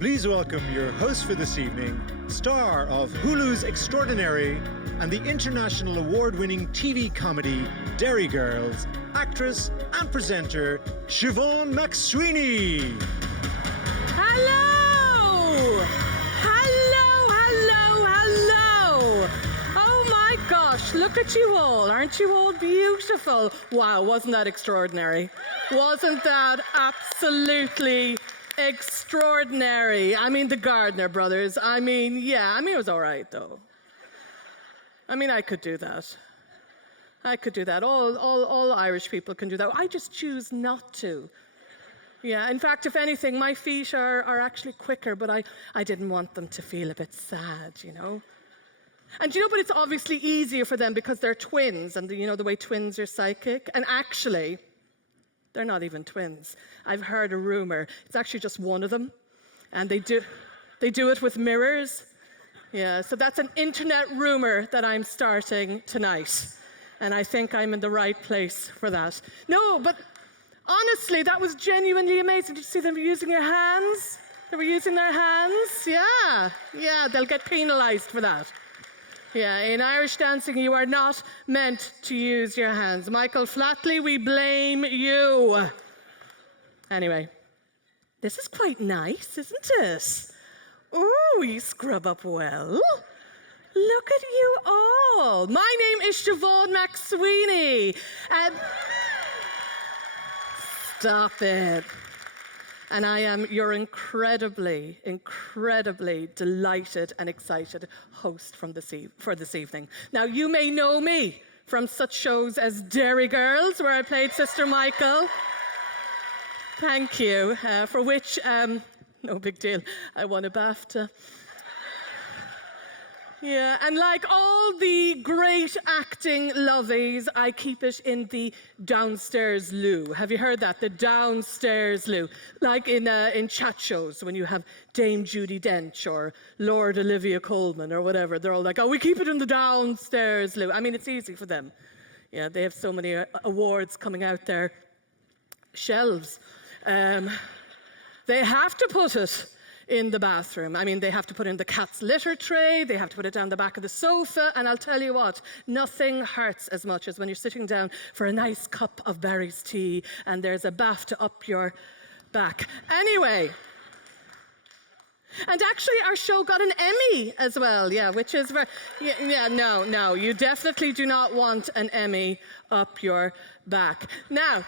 Please welcome your host for this evening, star of Hulu's Extraordinary and the international award-winning TV comedy Derry Girls, actress and presenter Siobhan McSweeney. Hello! Hello! Oh my gosh, look at you all. Aren't you all beautiful? Wow, wasn't that extraordinary? Wasn't that absolutely extraordinary? I mean, the Gardner brothers. It was all right, though. I could do that. All Irish people can do that. I just choose not to. Yeah, in fact, if anything, my feet are actually quicker, but I didn't want them to feel a bit sad, you know? And but it's obviously easier for them because they're twins, and the way twins are psychic. And actually, they're not even twins. I've heard a rumor. It's actually just one of them, and they do it with mirrors. Yeah, so that's an internet rumor that I'm starting tonight, and I think I'm in the right place for that. No, but honestly, that was genuinely amazing. Did you see them using their hands? They were using their hands. Yeah, they'll get penalized for that. Yeah, in Irish dancing, you are not meant to use your hands. Michael Flatley, we blame you. Anyway, this is quite nice, isn't it? Ooh, you scrub up well. Look at you all. My name is Siobhan McSweeney. Stop it. And I am your incredibly delighted and excited host for this evening. Now, you may know me from such shows as Derry Girls, where I played Sister Michael. Thank you, for which, no big deal, I won a BAFTA. Yeah, and like all the great acting lovies, I keep it in the downstairs loo. Have you heard that? The downstairs loo. Like in chat shows when you have Dame Judi Dench or Lord Olivia Colman or whatever. They're all like, oh, we keep it in the downstairs loo. It's easy for them. Yeah, they have so many awards coming out their shelves. They have to put it in the bathroom. They have to put it in the cat's litter tray, they have to put it down the back of the sofa, and I'll tell you what, nothing hurts as much as when you're sitting down for a nice cup of Barry's tea and there's a BAFTA up your back. Anyway, and actually our show got an Emmy as well, which is no, you definitely do not want an Emmy up your back. Now,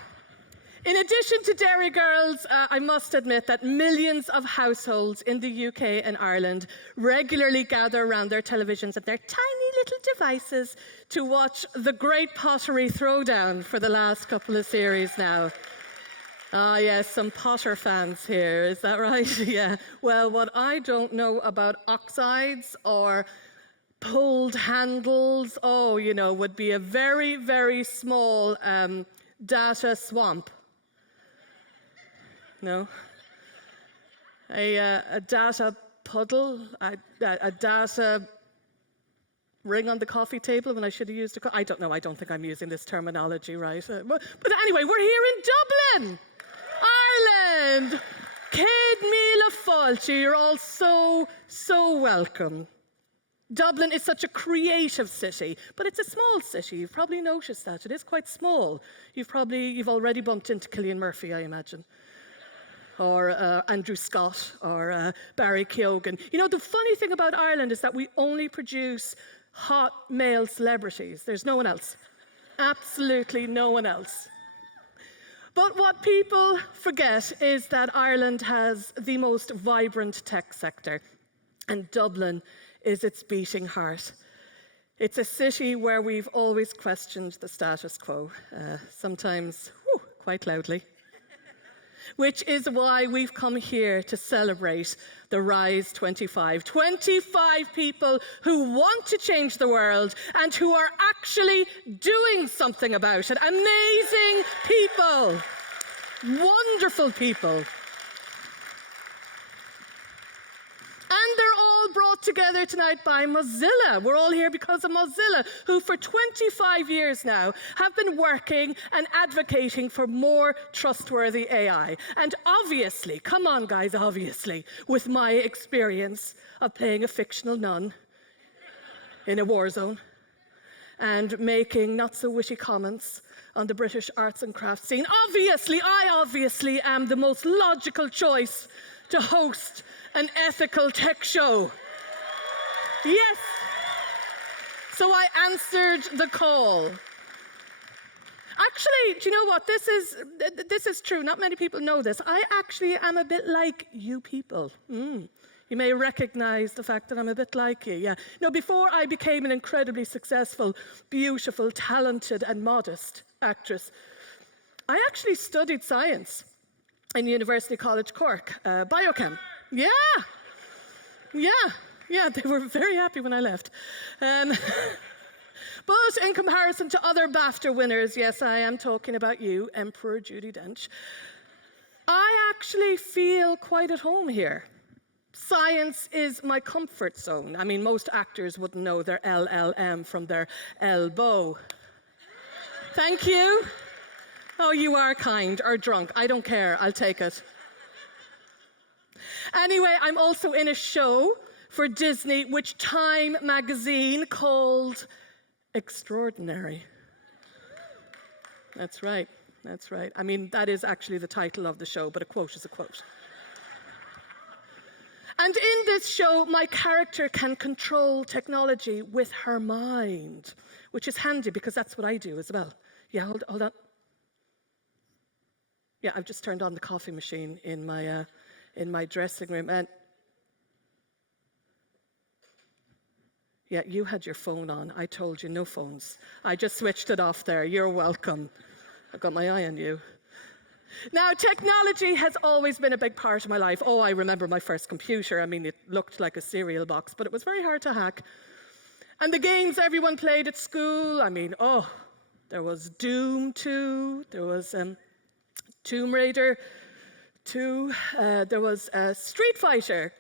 in addition to Derry Girls, I must admit that millions of households in the UK and Ireland regularly gather around their televisions at their tiny little devices to watch the Great Pottery Throwdown for the last couple of series now. Ah, yes, some Potter fans here, is that right? Yeah. Well, what I don't know about oxides or pulled handles, would be a very, very small data swamp. No? A data puddle? A data ring on the coffee table when I should have used I don't know. I don't think I'm using this terminology right. But anyway, we're here in Dublin, Ireland. Céad míle fáilte. You're all so welcome. Dublin is such a creative city, but it's a small city. You've probably noticed that. It is quite small. You've already bumped into Cillian Murphy, I imagine. Or Andrew Scott, or Barry Keoghan. The funny thing about Ireland is that we only produce hot male celebrities. There's no one else. Absolutely no one else. But what people forget is that Ireland has the most vibrant tech sector, and Dublin is its beating heart. It's a city where we've always questioned the status quo, sometimes quite loudly. Which is why we've come here to celebrate the Rise25. 25 people who want to change the world and who are actually doing something about it. Amazing people. Wonderful people. And they're all brought brought together tonight by Mozilla. We're all here because of Mozilla, who for 25 years now have been working and advocating for more trustworthy AI. And obviously, come on guys, obviously, with my experience of playing a fictional nun in a war zone and making not-so-witty comments on the British arts and crafts scene. I obviously am the most logical choice to host an ethical tech show. Yes. So I answered the call. Actually, do you know what? This is true. Not many people know this. I actually am a bit like you people. You may recognize the fact that I'm a bit like you, yeah. No, before I became an incredibly successful, beautiful, talented, and modest actress, I actually studied science in University College Cork, biochem. Yeah, they were very happy when I left. But in comparison to other BAFTA winners, yes, I am talking about you, Emperor Judi Dench, I actually feel quite at home here. Science is my comfort zone. I mean, most actors wouldn't know their LLM from their elbow. Thank you. Oh, you are kind or drunk. I don't care. I'll take it. Anyway, I'm also in a show for Disney, which Time magazine called Extraordinary. That's right. That's right. I mean, that is actually the title of the show, but a quote is a quote. And in this show, my character can control technology with her mind, which is handy because that's what I do as well. Yeah, hold on. Yeah, I've just turned on the coffee machine in my dressing room. And yeah, you had your phone on. I told you no phones. I just switched it off there. You're welcome. I've got my eye on you. Now, technology has always been a big part of my life. Oh, I remember my first computer. I mean, it looked like a cereal box, but it was very hard to hack. And the games everyone played at school, I mean, there was Doom 2, there was Tomb Raider 2, there was Street Fighter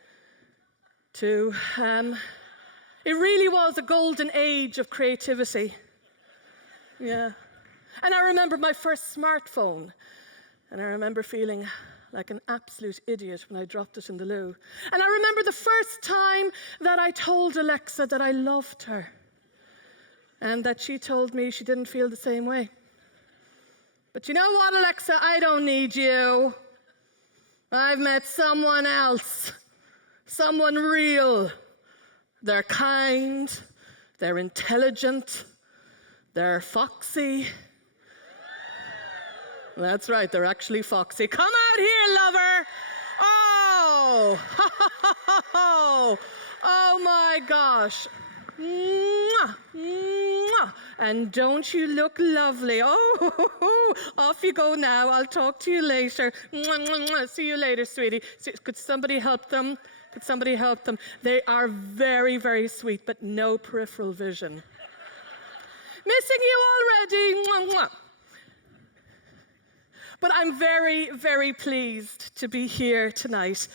2. It really was a golden age of creativity. Yeah. And I remember my first smartphone. And I remember feeling like an absolute idiot when I dropped it in the loo. And I remember the first time that I told Alexa that I loved her. And that she told me she didn't feel the same way. But you know what, Alexa? I don't need you. I've met someone else. Someone real. They're kind. They're intelligent. They're foxy. That's right, they're actually foxy. Come out here, lover! Oh my gosh. Mwah, mwah. And don't you look lovely? Oh, off you go now. I'll talk to you later. Mwah, mwah, mwah. See you later, sweetie. Could somebody help them? Could somebody help them? They are very, very sweet, but no peripheral vision. Missing you already. Mwah, mwah. But I'm very, very pleased to be here tonight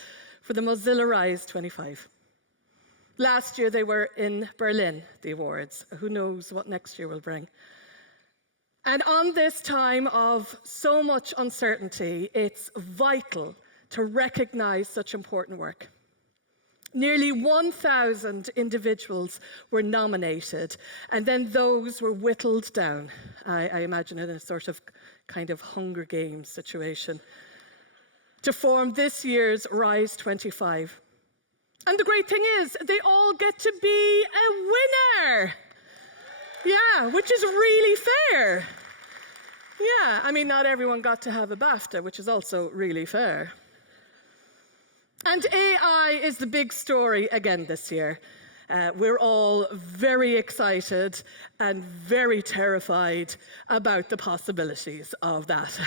for the Mozilla Rise25. Last year they were in Berlin, the awards. Who knows what next year will bring? And on this time of so much uncertainty, it's vital to recognize such important work. Nearly 1,000 individuals were nominated, and then those were whittled down. I imagine in a sort of kind of Hunger Games situation, to form this year's Rise25. And the great thing is, they all get to be a winner. Yeah, which is really fair. Yeah, I mean, not everyone got to have a BAFTA, which is also really fair. And AI is the big story again this year. We're all very excited and very terrified about the possibilities of that.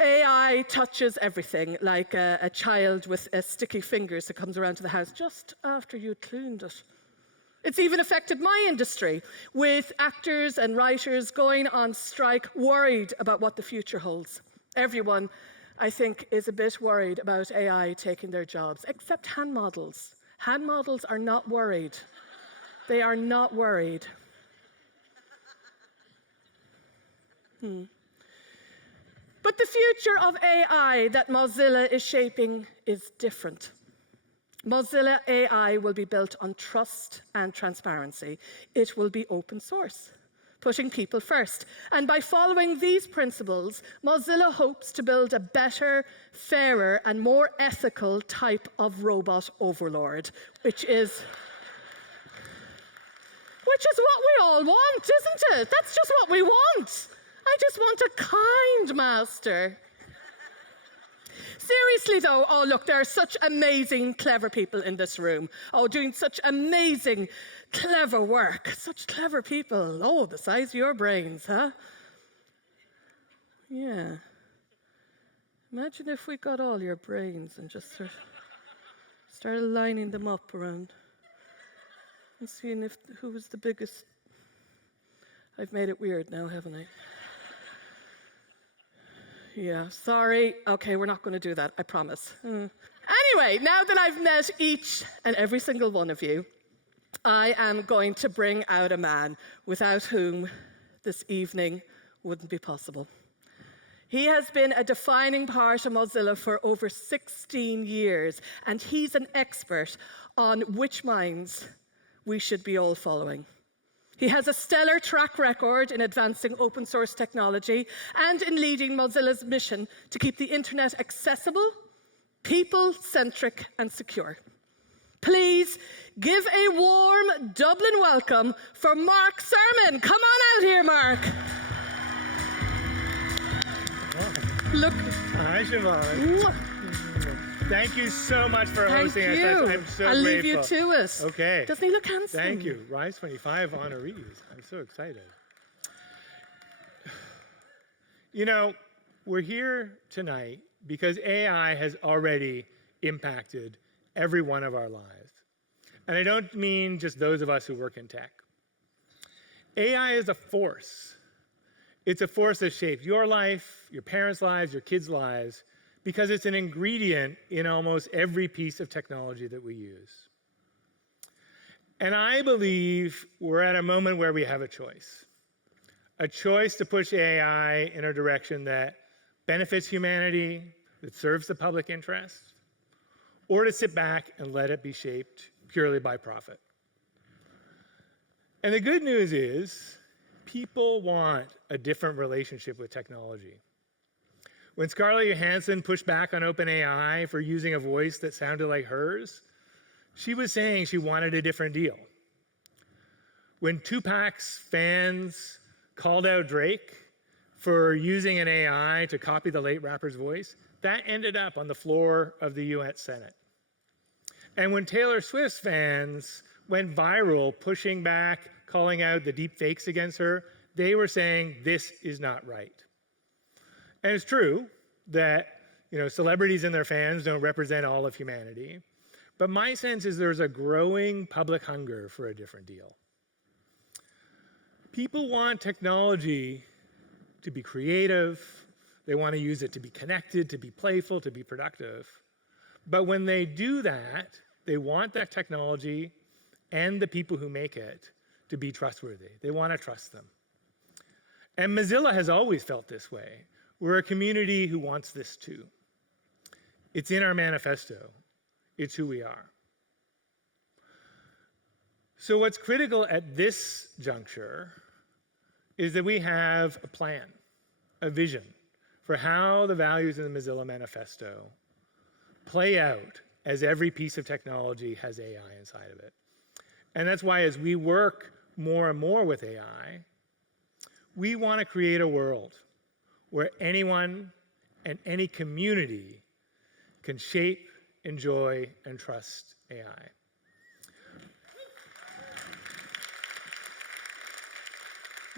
AI touches everything, like a child with sticky fingers that comes around to the house just after you cleaned it. It's even affected my industry, with actors and writers going on strike, worried about what the future holds. Everyone, I think, is a bit worried about AI taking their jobs, except hand models. Hand models are not worried. They are not worried. But the future of AI that Mozilla is shaping is different. Mozilla AI will be built on trust and transparency. It will be open source, putting people first. And by following these principles, Mozilla hopes to build a better, fairer, and more ethical type of robot overlord, which is what we all want, isn't it? That's just what we want. I just want a kind master. Seriously though, oh look, there are such amazing, clever people in this room. Oh, doing such amazing, clever work. Such clever people. Oh, the size of your brains, huh? Yeah. Imagine if we got all your brains and just started lining them up around and seeing who was the biggest. I've made it weird now, haven't I? Yeah, sorry. Okay, we're not going to do that, I promise. Anyway, now that I've met each and every single one of you, I am going to bring out a man without whom this evening wouldn't be possible. He has been a defining part of Mozilla for over 16 years, and he's an expert on which minds we should be all following. He has a stellar track record in advancing open source technology and in leading Mozilla's mission to keep the internet accessible, people-centric, and secure. Please give a warm Dublin welcome for Mark Sermon. Come on out here, Mark. Look. Hi, Siobhan. Thank you so much for hosting us. I'm so I'll grateful. leave you to it. Okay. Doesn't he look handsome? Thank you. Rise25 honorees. I'm so excited. You know, we're here tonight because AI has already impacted every one of our lives. And I don't mean just those of us who work in tech. AI is a force. It's a force that shapes your life, your parents' lives, your kids' lives, because it's an ingredient in almost every piece of technology that we use. And I believe we're at a moment where we have a choice to push AI in a direction that benefits humanity, that serves the public interest, or to sit back and let it be shaped purely by profit. And the good news is, people want a different relationship with technology. When Scarlett Johansson pushed back on OpenAI for using a voice that sounded like hers, she was saying she wanted a different deal. When Tupac's fans called out Drake for using an AI to copy the late rapper's voice, that ended up on the floor of the US Senate. And when Taylor Swift's fans went viral pushing back, calling out the deep fakes against her, they were saying this is not right. And it's true that celebrities and their fans don't represent all of humanity. But my sense is there's a growing public hunger for a different deal. People want technology to be creative. They want to use it to be connected, to be playful, to be productive. But when they do that, they want that technology and the people who make it to be trustworthy. They want to trust them. And Mozilla has always felt this way. We're a community who wants this too. It's in our manifesto. It's who we are. So what's critical at this juncture is that we have a plan, a vision for how the values in the Mozilla manifesto play out as every piece of technology has AI inside of it. And that's why as we work more and more with AI, we want to create a world where anyone and any community can shape, enjoy, and trust AI.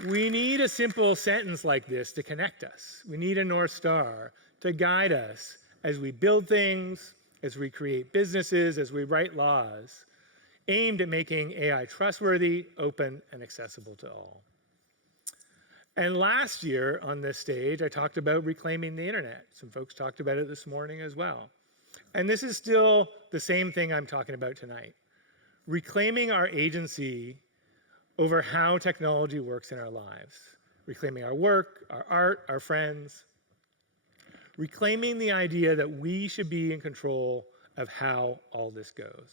We need a simple sentence like this to connect us. We need a North Star to guide us as we build things, as we create businesses, as we write laws aimed at making AI trustworthy, open, and accessible to all. And last year on this stage, I talked about reclaiming the internet. Some folks talked about it this morning as well. And this is still the same thing I'm talking about tonight. Reclaiming our agency over how technology works in our lives. Reclaiming our work, our art, our friends. Reclaiming the idea that we should be in control of how all this goes.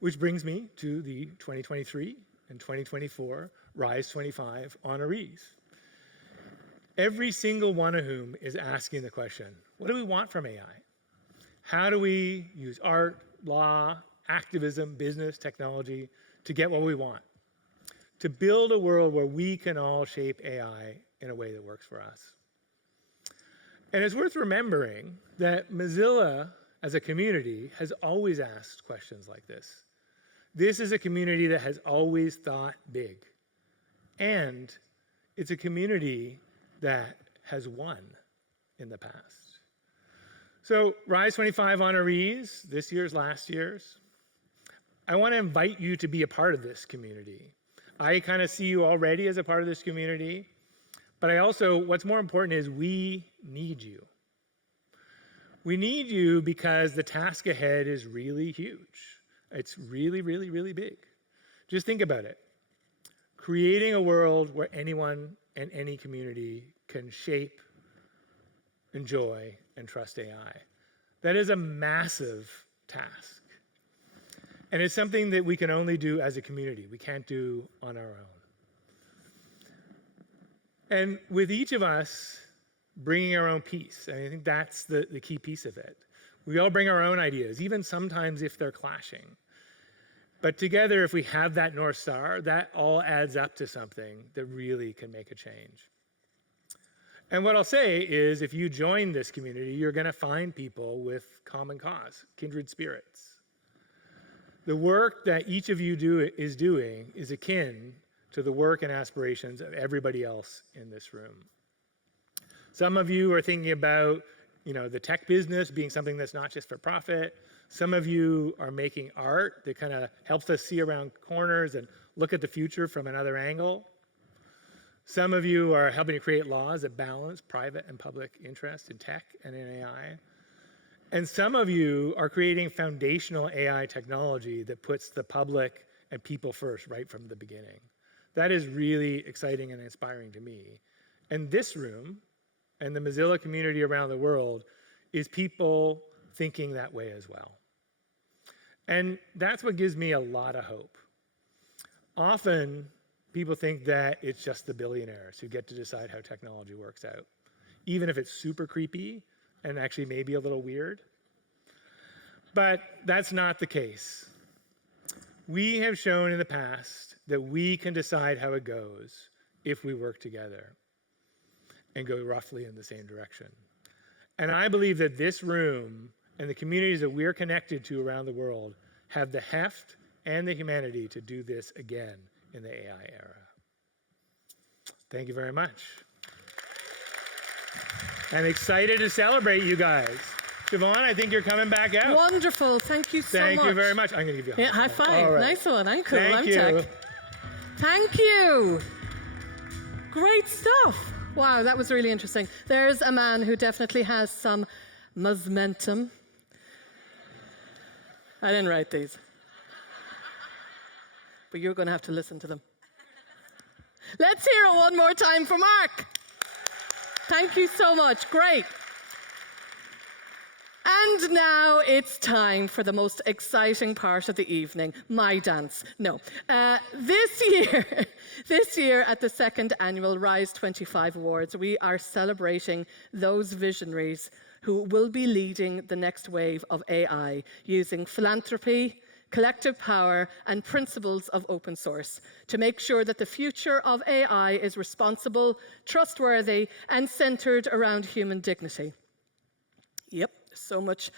Which brings me to the 2023 and 2024 Rise25 honorees. Every single one of whom is asking the question, what do we want from AI? How do we use art, law, activism, business, technology to get what we want? To build a world where we can all shape AI in a way that works for us. And it's worth remembering that Mozilla as a community has always asked questions like this. This is a community that has always thought big. And it's a community that has won in the past. So Rise25 honorees, this year's, last year's, I want to invite you to be a part of this community. I kind of see you already as a part of this community, but I also, what's more important is we need you. We need you because the task ahead is really huge. It's really, really, really big. Just think about it. Creating a world where anyone and any community can shape, enjoy, and trust AI. That is a massive task. And it's something that we can only do as a community. We can't do on our own. And with each of us bringing our own piece, and I think that's the key piece of it. We all bring our own ideas, even sometimes if they're clashing. But together, if we have that North Star, that all adds up to something that really can make a change. And what I'll say is, if you join this community, you're going to find people with common cause, kindred spirits. The work that each of you is doing is akin to the work and aspirations of everybody else in this room. Some of you are thinking about, the tech business being something that's not just for profit. Some of you are making art that kind of helps us see around corners and look at the future from another angle. Some of you are helping to create laws that balance private and public interest in tech and in AI. And some of you are creating foundational AI technology that puts the public and people first right from the beginning. That is really exciting and inspiring to me. And this room and the Mozilla community around the world is people thinking that way as well. And that's what gives me a lot of hope. Often, people think that it's just the billionaires who get to decide how technology works out, even if it's super creepy and actually maybe a little weird. But that's not the case. We have shown in the past that we can decide how it goes if we work together and go roughly in the same direction. And I believe that this room and the communities that we're connected to around the world have the heft and the humanity to do this again in the AI era. Thank you very much. I'm excited to celebrate you guys. Siobhan, I think you're coming back out. Wonderful. Thank you so much. Thank you very much. I'm going to give you a high five. All right. Nice one. I'm cool. Thank I'm you. tech. Thank you. Great stuff. Wow, that was really interesting. There's a man who definitely has some momentum. I didn't write these. But you're going to have to listen to them. Let's hear it one more time for Mark. Thank you so much. Great. And now it's time for the most exciting part of the evening, my dance. No. This year at the second annual Rise25 Awards, we are celebrating those visionaries who will be leading the next wave of AI using philanthropy, collective power, and principles of open source to make sure that the future of AI is responsible, trustworthy, and centered around human dignity. Yep, so much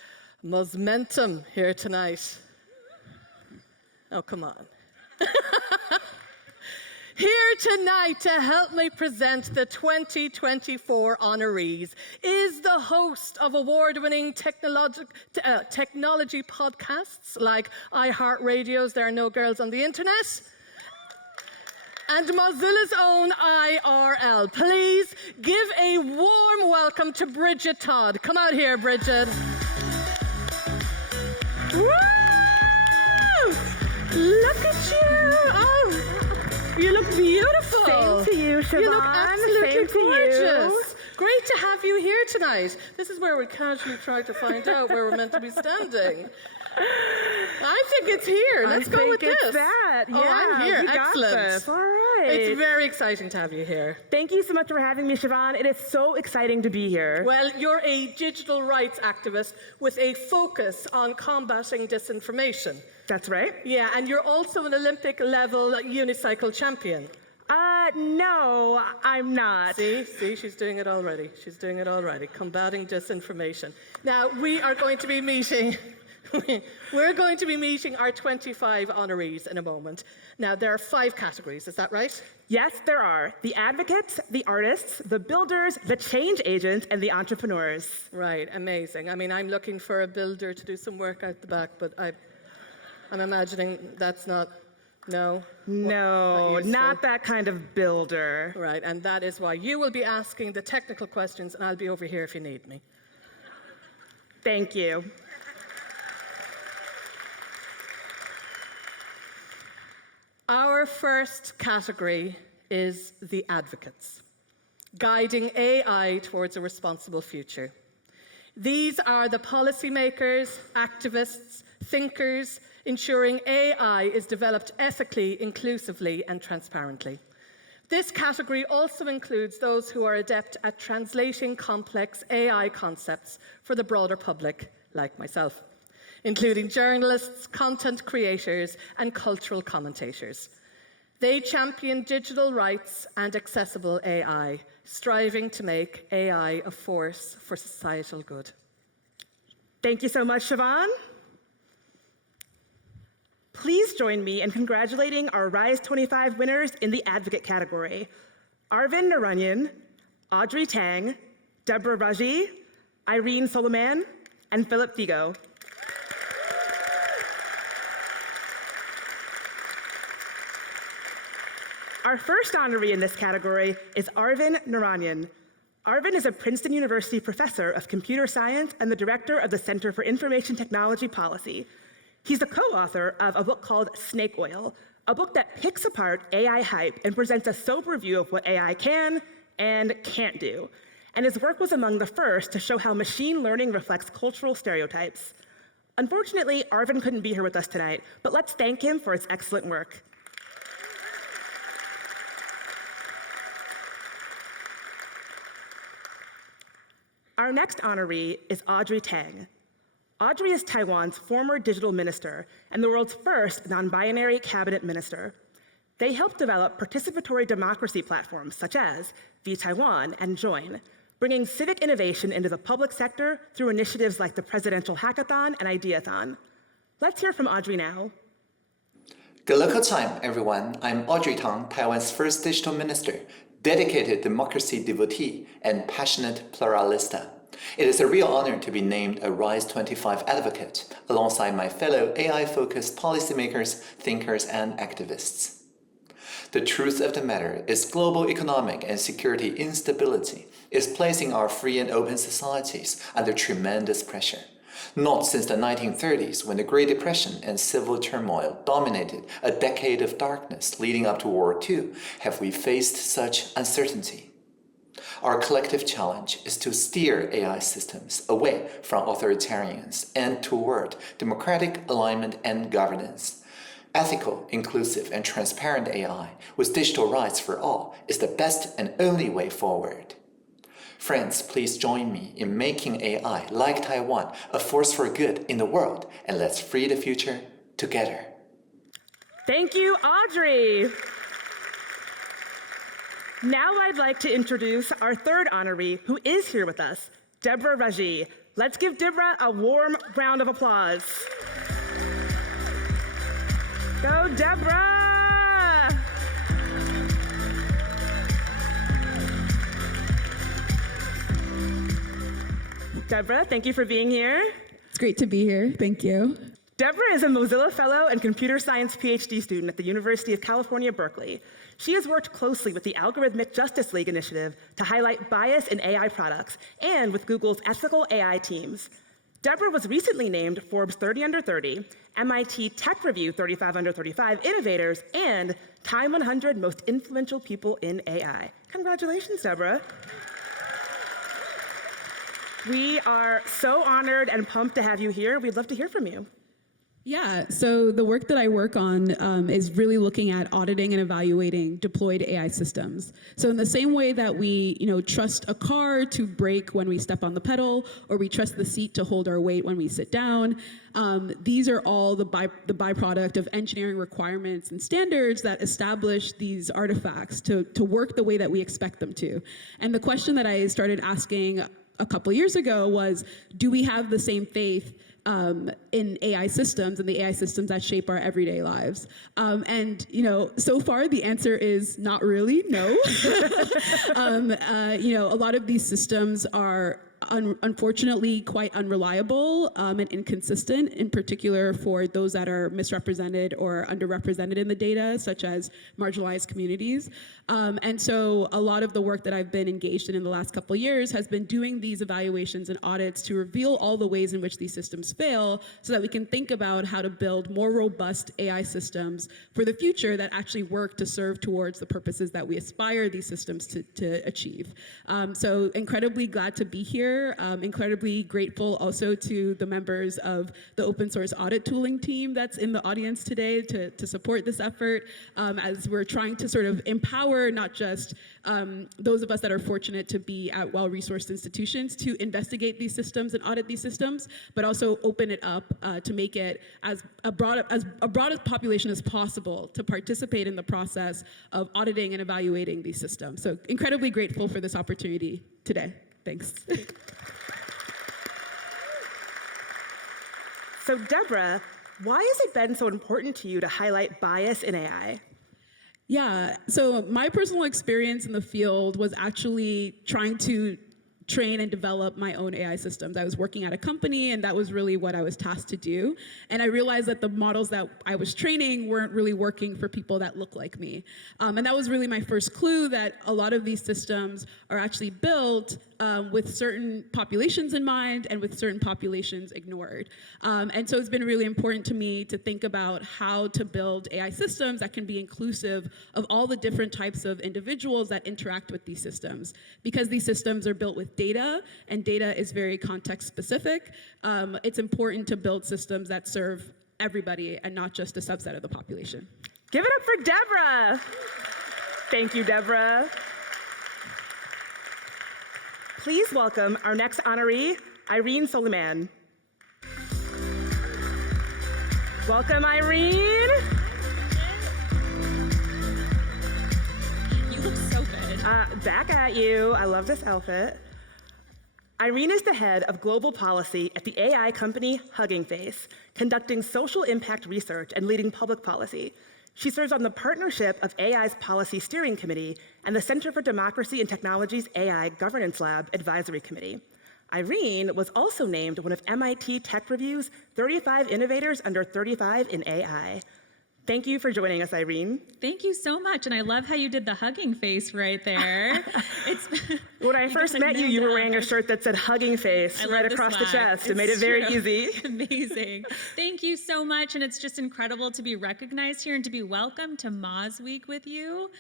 momentum here tonight. Oh, come on. Here tonight to help me present the 2024 honorees is the host of award-winning technology podcasts like iHeartRadio's There Are No Girls on the Internet and Mozilla's own IRL. Please give a warm welcome to Bridget Todd. Come out here, Bridget. Woo! Look at you! Oh, you look beautiful. Same to you, Siobhan. You look absolutely Same to gorgeous. you. Great to have you here tonight. This is where we casually try to find out where we're meant to be standing. I think it's here. Let's go with it's this. that. Oh, I'm Yeah, here. we got Excellent. this. All right. It's very exciting to have you here. Thank you so much for having me, Siobhan. It is so exciting to be here. Well, you're a digital rights activist with a focus on combating disinformation. That's right. Yeah, and you're also an Olympic-level unicycle champion. No, I'm not. See, she's doing it already. She's doing it already, combating disinformation. Now, we are going to be meeting... We're going to be meeting our 25 honorees in a moment. Now, there are 5 categories, is that right? Yes, there are. The advocates, the artists, the builders, the change agents, and the entrepreneurs. Right, amazing. I mean, I'm looking for a builder to do some work out the back, but I'm imagining that's not, no? No, not that kind of builder. Right, and that is why you will be asking the technical questions, and I'll be over here if you need me. Thank you. Our first category is the advocates, guiding AI towards a responsible future. These are the policymakers, activists, thinkers, ensuring AI is developed ethically, inclusively, and transparently. This category also includes those who are adept at translating complex AI concepts for the broader public, like myself, including journalists, content creators, and cultural commentators. They champion digital rights and accessible AI, striving to make AI a force for societal good. Thank you so much, Siobhan. Please join me in congratulating our Rise25 winners in the Advocate category. Arvind Naranyan, Audrey Tang, Deborah Raji, Irene Soliman, and Philip Figo. Our first honoree in this category is Arvind Naranyan. Arvind is a Princeton University professor of computer science and the director of the Center for Information Technology Policy. He's the co-author of a book called Snake Oil, a book that picks apart AI hype and presents a sober view of what AI can and can't do. And his work was among the first to show how machine learning reflects cultural stereotypes. Unfortunately, Arvind couldn't be here with us tonight, but let's thank him for his excellent work. Our next honoree is Audrey Tang. Audrey is Taiwan's former digital minister and the world's first non-binary cabinet minister. They helped develop participatory democracy platforms such as vTaiwan and Join, bringing civic innovation into the public sector through initiatives like the Presidential Hackathon and Ideathon. Let's hear from Audrey now. Good local time, everyone. I'm Audrey Tang, Taiwan's first digital minister, dedicated democracy devotee, and passionate pluralista. It is a real honor to be named a Rise25 advocate, alongside my fellow AI-focused policymakers, thinkers, and activists. The truth of the matter is global economic and security instability is placing our free and open societies under tremendous pressure. Not since the 1930s, when the Great Depression and civil turmoil dominated a decade of darkness leading up to World War II, have we faced such uncertainty. Our collective challenge is to steer AI systems away from authoritarians and toward democratic alignment and governance. Ethical, inclusive, and transparent AI with digital rights for all is the best and only way forward. Friends, please join me in making AI, like Taiwan, a force for good in the world, and let's free the future together. Thank you, Audrey. Now I'd like to introduce our third honoree, who is here with us, Deborah Raji. Let's give Deborah a warm round of applause. Go, Deborah! Deborah, thank you for being here. It's great to be here. Thank you. Deborah is a Mozilla Fellow and Computer Science PhD student at the University of California, Berkeley. She has worked closely with the Algorithmic Justice League initiative to highlight bias in AI products and with Google's ethical AI teams. Deborah was recently named Forbes 30 Under 30, MIT Tech Review 35 Under 35 Innovators, and Time 100 Most Influential People in AI. Congratulations, Deborah. We are so honored and pumped to have you here. We'd love to hear from you. Yeah, so the work that I work on is really looking at auditing and evaluating deployed AI systems. So in the same way that we, trust a car to brake when we step on the pedal, or we trust the seat to hold our weight when we sit down, these are all the byproduct of engineering requirements and standards that establish these artifacts to work the way that we expect them to. And the question that I started asking a couple years ago was, do we have the same faith in AI systems and the AI systems that shape our everyday lives? And so far the answer is not really, no. A lot of these systems are unfortunately quite unreliable and inconsistent, in particular for those that are misrepresented or underrepresented in the data, such as marginalized communities. And so a lot of the work that I've been engaged in the last couple of years has been doing these evaluations and audits to reveal all the ways in which these systems fail, so that we can think about how to build more robust AI systems for the future that actually work to serve towards the purposes that we aspire these systems to achieve. So incredibly glad to be here. Incredibly grateful also to the members of the open source audit tooling team that's in the audience today to support this effort, as we're trying to sort of empower not just those of us that are fortunate to be at well-resourced institutions to investigate these systems and audit these systems, but also open it up to make it as a broad population as possible to participate in the process of auditing and evaluating these systems. So incredibly grateful for this opportunity today. Thanks. So Deborah, why has it been so important to you to highlight bias in AI? Yeah, so my personal experience in the field was actually trying to train and develop my own AI systems. I was working at a company, and that was really what I was tasked to do. And I realized that the models that I was training weren't really working for people that look like me. And that was really my first clue that a lot of these systems are actually built with certain populations in mind and with certain populations ignored. And so it's been really important to me to think about how to build AI systems that can be inclusive of all the different types of individuals that interact with these systems. Because these systems are built with data, and data is very context specific, it's important to build systems that serve everybody and not just a subset of the population. Give it up for Deborah. Thank you, Deborah. Please welcome our next honoree, Irene Soliman. Welcome, Irene. You look so good. Back at you. I love this outfit. Irene is the head of global policy at the AI company Hugging Face, conducting social impact research and leading public policy. She serves on the Partnership of AI's Policy Steering Committee and the Center for Democracy and Technology's AI Governance Lab Advisory Committee. Irene was also named one of MIT Tech Review's 35 Innovators Under 35 in AI. Thank you for joining us, Irene. Thank you so much, and I love how you did the hugging face right there. When I first met you, you were wearing a shirt that said Hugging Face right across the chest. It made it very easy. Amazing. Thank you so much, and it's just incredible to be recognized here and to be welcomed to Moz Week with you.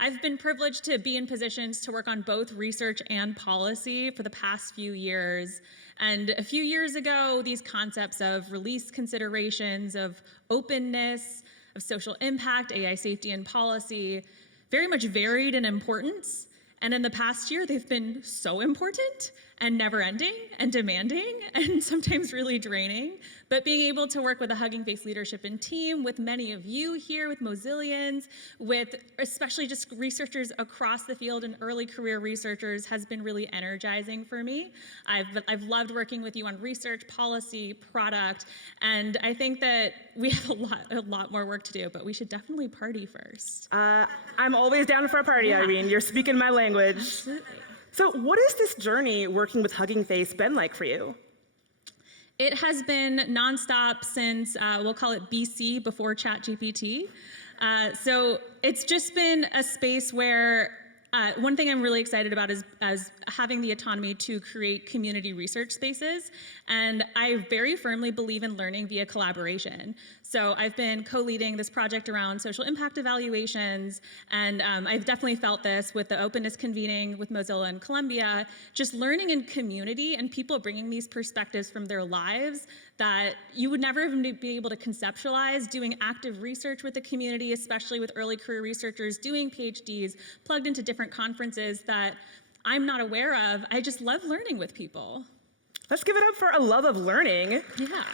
I've been privileged to be in positions to work on both research and policy for the past few years. And a few years ago, these concepts of release considerations, of openness, of social impact, AI safety and policy, very much varied in importance. And in the past year, they've been so important and never ending and demanding and sometimes really draining. But being able to work with the Hugging Face leadership and team, with many of you here, with Mozillians, with especially just researchers across the field and early career researchers, has been really energizing for me. I've loved working with you on research, policy, product, and I think that we have a lot more work to do, but we should definitely party first. I'm always down for a party, Irene. You're speaking my language. Absolutely. So what has this journey working with Hugging Face been like for you? It has been nonstop since, we'll call it BC, before ChatGPT. So it's just been a space where one thing I'm really excited about is, as having the autonomy to create community research spaces. And I very firmly believe in learning via collaboration. So I've been co-leading this project around social impact evaluations, and I've definitely felt this with the openness convening with Mozilla and Columbia, just learning in community and people bringing these perspectives from their lives that you would never even be able to conceptualize, doing active research with the community, especially with early career researchers, doing PhDs, plugged into different conferences that I'm not aware of. I just love learning with people. Let's give it up for a love of learning. Yeah,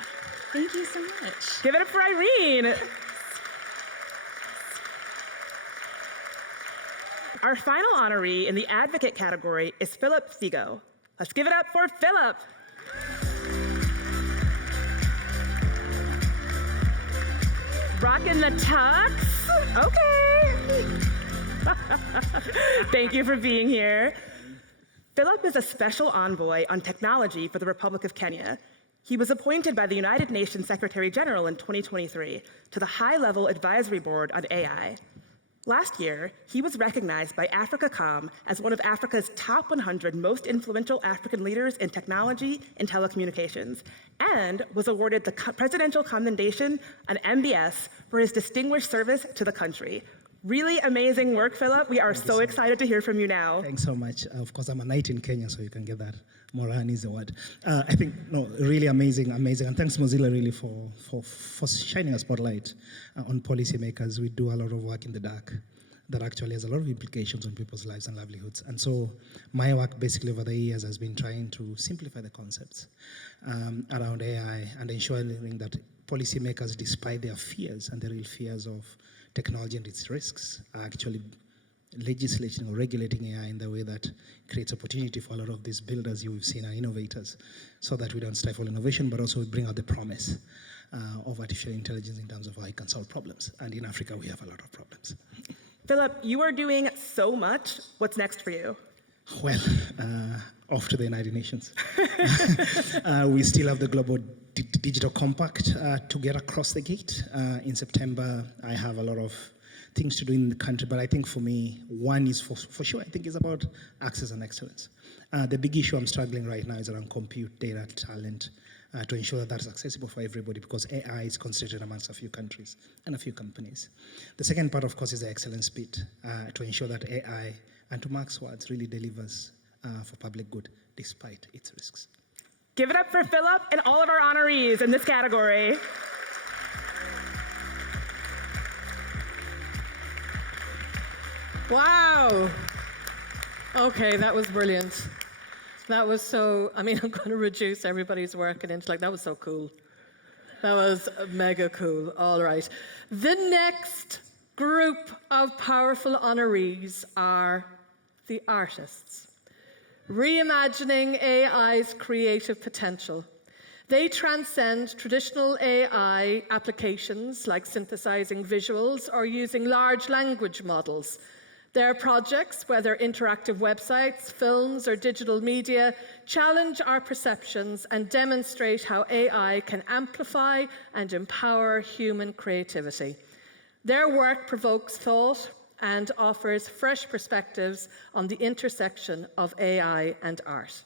thank you so much. Give it up for Irene. Our final honoree in the advocate category is Philip Figo. Let's give it up for Philip. Rockin' the tux? Okay. Thank you for being here. Philip is a special envoy on technology for the Republic of Kenya. He was appointed by the United Nations Secretary General in 2023 to the High-Level Advisory Board on AI. Last year, he was recognized by AfricaCom as one of Africa's top 100 most influential African leaders in technology and telecommunications, and was awarded the Presidential Commendation on MBS for his distinguished service to the country. Really amazing work, Philip. We are so excited to hear from you now. Thanks so much. Of course, I'm a knight in Kenya, so you can get that. Morani's award. I think, no, really amazing. And thanks, Mozilla, really, for shining a spotlight on policymakers. We do a lot of work in the dark that actually has a lot of implications on people's lives and livelihoods. And so my work basically over the years has been trying to simplify the concepts around AI and ensuring that policymakers, despite their fears and the real fears of technology and its risks, are actually legislating or regulating AI in the way that creates opportunity for a lot of these builders you've seen and innovators, so that we don't stifle innovation, but also we bring out the promise of artificial intelligence in terms of how it can solve problems. And in Africa, we have a lot of problems. Philip, you are doing so much. What's next for you? Well, off to the United Nations. We still have the Global Digital Compact to get across the gate. In September, I have a lot of things to do in the country, but I think for me, one is for sure, I think is about access and excellence. The big issue I'm struggling right now is around compute, data, talent, to ensure that that's accessible for everybody, because AI is concentrated amongst a few countries and a few companies. The second part, of course, is the excellence bit, to ensure that AI, and to Mark's words, really delivers for public good despite its risks. Give it up for Philip and all of our honorees in this category. Wow. Okay, that was brilliant. That was so, I mean, I'm going to reduce everybody's work and intellect. That was so cool. That was mega cool. All right. The next group of powerful honorees are the artists, reimagining AI's creative potential. They transcend traditional AI applications like synthesizing visuals or using large language models. Their projects, whether interactive websites, films, or digital media, challenge our perceptions and demonstrate how AI can amplify and empower human creativity. Their work provokes thought and offers fresh perspectives on the intersection of AI and art.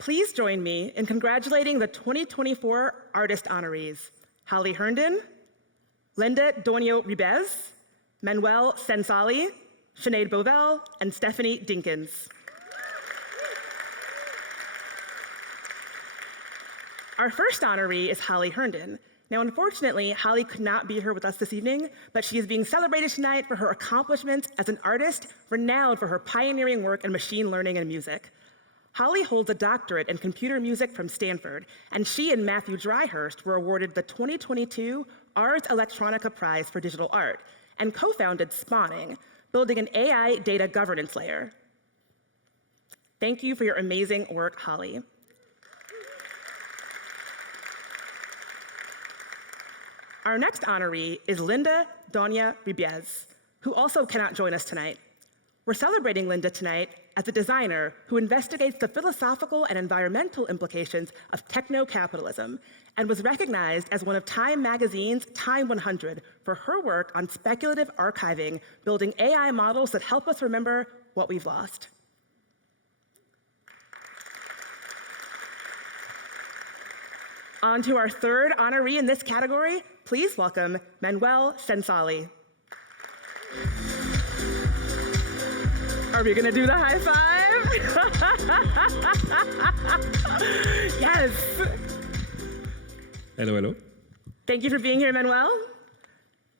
Please join me in congratulating the 2024 artist honorees: Holly Herndon, Linda Donio Ribez, Manuel Sensali, Sinead Bovell, and Stephanie Dinkins. Our first honoree is Holly Herndon. Now, unfortunately, Holly could not be here with us this evening, but she is being celebrated tonight for her accomplishments as an artist renowned for her pioneering work in machine learning and music. Holly holds a doctorate in computer music from Stanford, and she and Matthew Dryhurst were awarded the 2022 Ars Electronica Prize for Digital Art and co-founded Spawning, building an AI data governance layer. Thank you for your amazing work, Holly. Our next honoree is Linda Donia Ribez, who also cannot join us tonight. We're celebrating Linda tonight as a designer who investigates the philosophical and environmental implications of techno-capitalism and was recognized as one of Time Magazine's Time 100 for her work on speculative archiving, building AI models that help us remember what we've lost. On to our third honoree in this category. Please welcome Manuel Sensali. Are we gonna do the high five? Yes. Hello, hello. Thank you for being here, Manuel.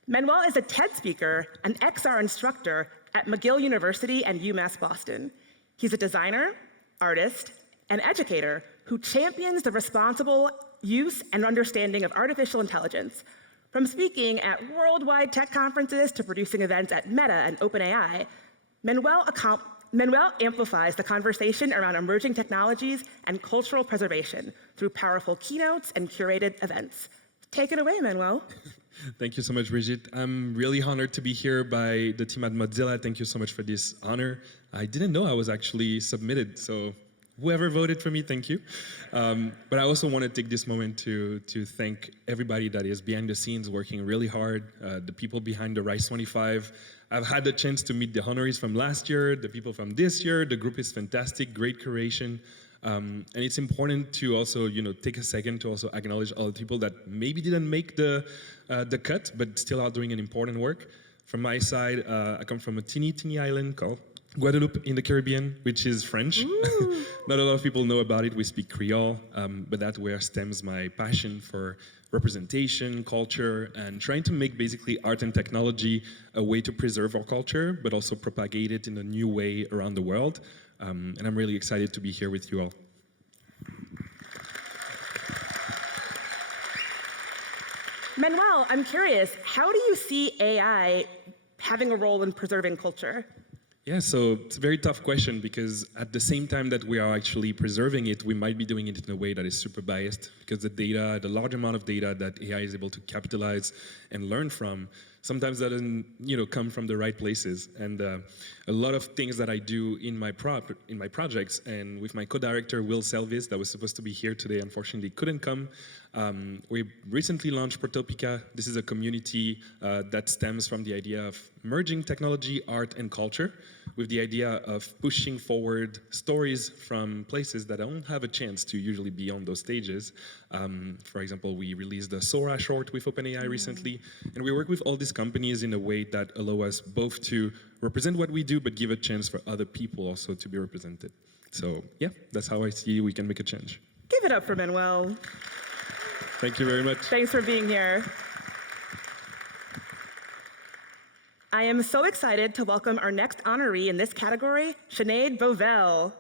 Manuel is a TED speaker, an XR instructor at McGill University and UMass Boston. He's a designer, artist, and educator who champions the responsible use and understanding of artificial intelligence. From speaking at worldwide tech conferences to producing events at Meta and OpenAI, Manuel amplifies the conversation around emerging technologies and cultural preservation through powerful keynotes and curated events. Take it away, Manuel. Thank you so much, Brigitte. I'm really honored to be here by the team at Mozilla. Thank you so much for this honor. I didn't know I was actually submitted, so whoever voted for me, thank you. But I also want to take this moment to thank everybody that is behind the scenes working really hard, the people behind the Rise25. I've had the chance to meet the honorees from last year, the people from this year. The group is fantastic, great curation. And it's important to also, take a second to also acknowledge all the people that maybe didn't make the cut, but still are doing an important work. From my side, I come from a teeny island called Guadeloupe in the Caribbean, which is French. Not a lot of people know about it. We speak Creole, but that's where stems my passion for representation, culture, and trying to make basically art and technology a way to preserve our culture, but also propagate it in a new way around the world. And I'm really excited to be here with you all. Manuel, I'm curious, how do you see AI having a role in preserving culture? Yeah, so it's a very tough question because at the same time that we are actually preserving it, we might be doing it in a way that is super biased because the large amount of data that AI is able to capitalize and learn from sometimes doesn't, come from the right places. And a lot of things that I do in my projects and with my co-director Will Selvis, that was supposed to be here today, unfortunately couldn't come. We recently launched Protopica. This is a community that stems from the idea of merging technology, art, and culture with the idea of pushing forward stories from places that don't have a chance to usually be on those stages. For example, we released the Sora short with OpenAI recently, and we work with all these companies in a way that allow us both to represent what we do, but give a chance for other people also to be represented. So yeah, that's how I see we can make a change. Give it up for Manuel. Thank you very much. Thanks for being here. I am so excited to welcome our next honoree in this category, Sinead Bovell.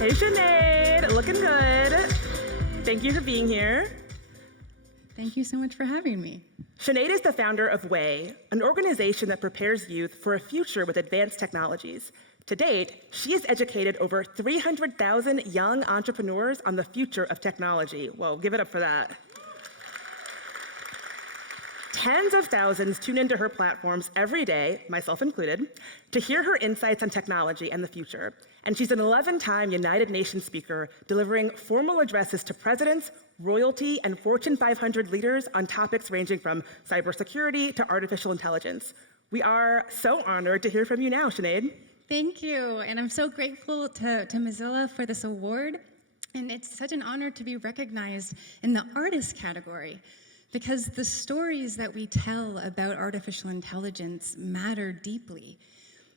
Hey, Sinead, looking good. Thank you for being here. Thank you so much for having me. Sinead is the founder of WAY, an organization that prepares youth for a future with advanced technologies. To date, she has educated over 300,000 young entrepreneurs on the future of technology. Whoa, give it up for that. Tens of thousands tune into her platforms every day, myself included, to hear her insights on technology and the future. And she's an 11-time United Nations speaker, delivering formal addresses to presidents, royalty, and Fortune 500 leaders on topics ranging from cybersecurity to artificial intelligence. We are so honored to hear from you now, Sinead. Thank you, and I'm so grateful to Mozilla for this award. And it's such an honor to be recognized in the artist category, because the stories that we tell about artificial intelligence matter deeply.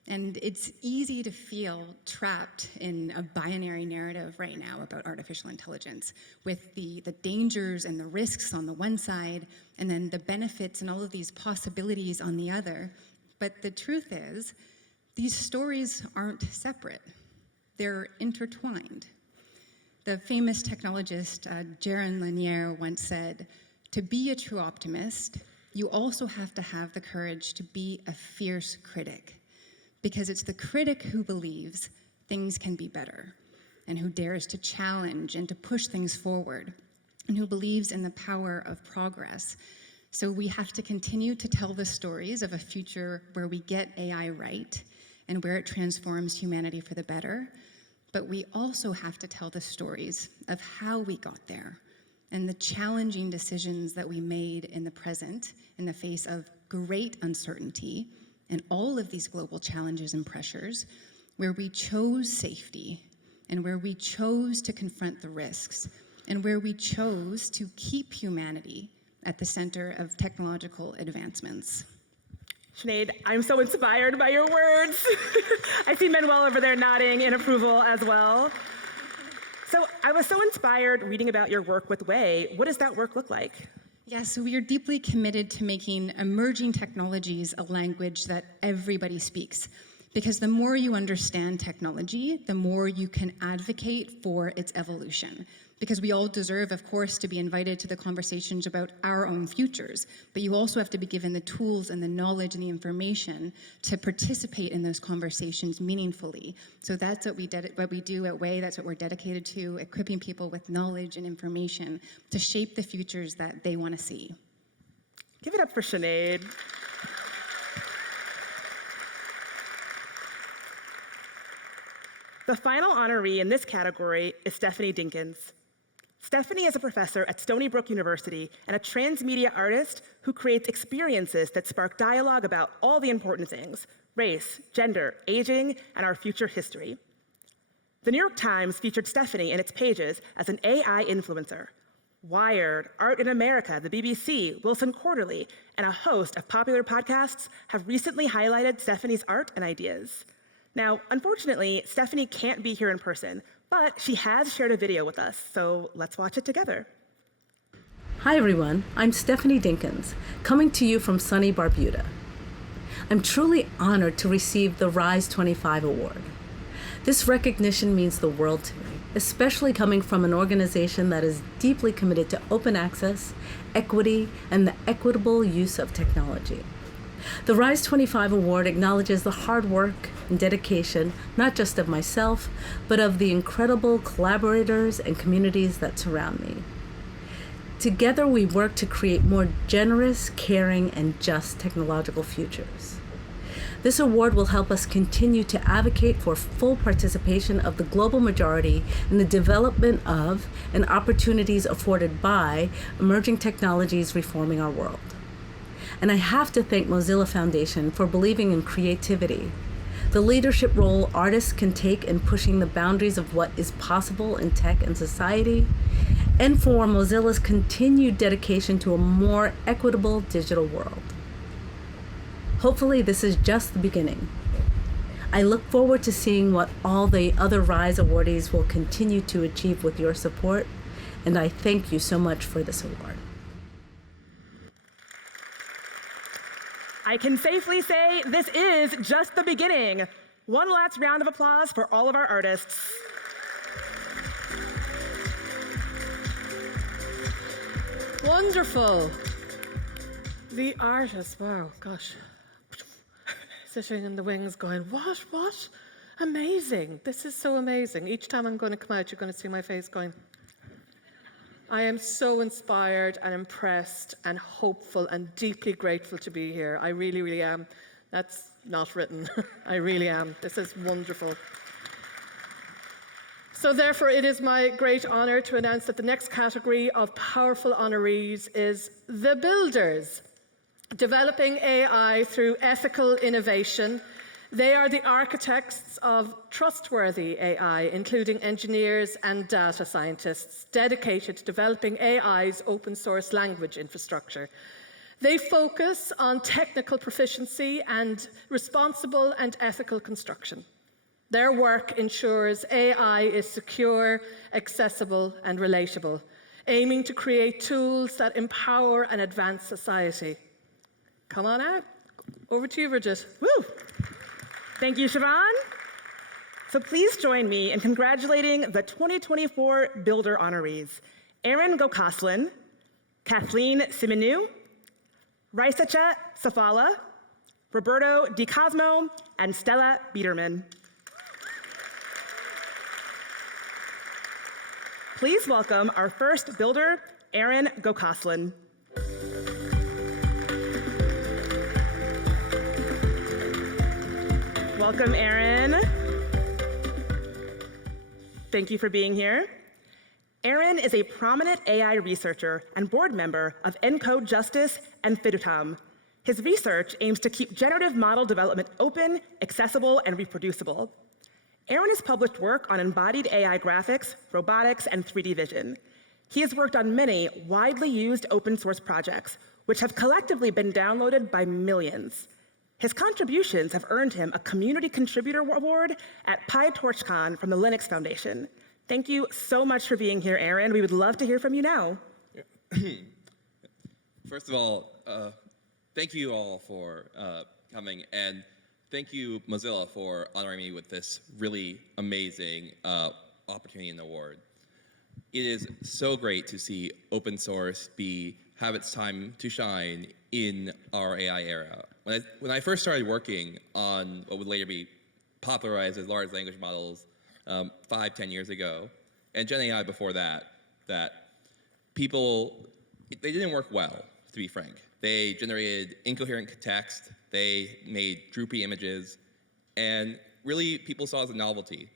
And it's easy to feel trapped in a binary narrative right now about artificial intelligence, with the dangers and the risks on the one side, and then the benefits and all of these possibilities on the other. But the truth is, these stories aren't separate. They're intertwined. The famous technologist Jaron Lanier once said, "To be a true optimist, you also have to have the courage to be a fierce critic, because it's the critic who believes things can be better, and who dares to challenge and to push things forward, and who believes in the power of progress. So we have to continue to tell the stories of a future where we get AI right and where it transforms humanity for the better. But we also have to tell the stories of how we got there and the challenging decisions that we made in the present in the face of great uncertainty and all of these global challenges and pressures, where we chose safety and where we chose to confront the risks and where we chose to keep humanity at the center of technological advancements. Sinead, I'm so inspired by your words. I see Manuel over there nodding in approval as well. So I was so inspired reading about your work with Way. What does that work look like? Yeah, so we are deeply committed to making emerging technologies a language that everybody speaks. Because the more you understand technology, the more you can advocate for its evolution. Because we all deserve, of course, to be invited to the conversations about our own futures, but you also have to be given the tools and the knowledge and the information to participate in those conversations meaningfully. So that's what we do at Way, that's what we're dedicated to, equipping people with knowledge and information to shape the futures that they want to see. Give it up for Sinead. The final honoree in this category is Stephanie Dinkins. Stephanie is a professor at Stony Brook University and a transmedia artist who creates experiences that spark dialogue about all the important things: race, gender, aging, and our future history. The New York Times featured Stephanie in its pages as an AI influencer. Wired, Art in America, the BBC, Wilson Quarterly, and a host of popular podcasts have recently highlighted Stephanie's art and ideas. Now, unfortunately, Stephanie can't be here in person, but she has shared a video with us, so let's watch it together. Hi everyone, I'm Stephanie Dinkins, coming to you from sunny Barbuda. I'm truly honored to receive the Rise25 award. This recognition means the world to me, especially coming from an organization that is deeply committed to open access, equity, and the equitable use of technology. The Rise25 award acknowledges the hard work and dedication, not just of myself, but of the incredible collaborators and communities that surround me. Together, we work to create more generous, caring, and just technological futures. This award will help us continue to advocate for full participation of the global majority in the development of and opportunities afforded by emerging technologies reforming our world. And I have to thank Mozilla Foundation for believing in creativity, the leadership role artists can take in pushing the boundaries of what is possible in tech and society, and for Mozilla's continued dedication to a more equitable digital world. Hopefully this is just the beginning. I look forward to seeing what all the other Rise awardees will continue to achieve with your support, and I thank you so much for this award. I can safely say this is just the beginning. One last round of applause for all of our artists. Wonderful. The artist, wow, gosh. Sitting in the wings going, what? Amazing. This is so amazing. Each time I'm going to come out, you're going to see my face going, I am so inspired and impressed and hopeful and deeply grateful to be here. I really, really am. That's not written. I really am. This is wonderful. So therefore, it is my great honor to announce that the next category of powerful honorees is the builders. Developing AI through ethical innovation. They are the architects of trustworthy AI, including engineers and data scientists dedicated to developing AI's open source language infrastructure. They focus on technical proficiency and responsible and ethical construction. Their work ensures AI is secure, accessible, and relatable, aiming to create tools that empower and advance society. Come on out. Over to you, Bridget. Woo! Thank you, Siobhan. So please join me in congratulating the 2024 Builder honorees: Aaron Gokaslin, Kathleen Siminou, Raisacha Safala, Roberto Di Cosmo, and Stella Biederman. Please welcome our first builder, Aaron Gokaslin. Welcome, Erin. Thank you for being here. Erin is a prominent AI researcher and board member of ENCODE Justice and Fidutam. His research aims to keep generative model development open, accessible, and reproducible. Erin has published work on embodied AI graphics, robotics, and 3D vision. He has worked on many widely used open source projects, which have collectively been downloaded by millions. His contributions have earned him a Community Contributor Award at PyTorchCon from the Linux Foundation. Thank you so much for being here, Erin. We would love to hear from you now. First of all, thank you all for coming, and thank you, Mozilla, for honoring me with this really amazing opportunity and award. It is so great to see open source have its time to shine in our AI era. When I first started working on what would later be popularized as large language models 5-10 years ago, and Gen AI before that people, they didn't work well, to be frank. They generated incoherent text, they made droopy images, and really people saw it as a novelty.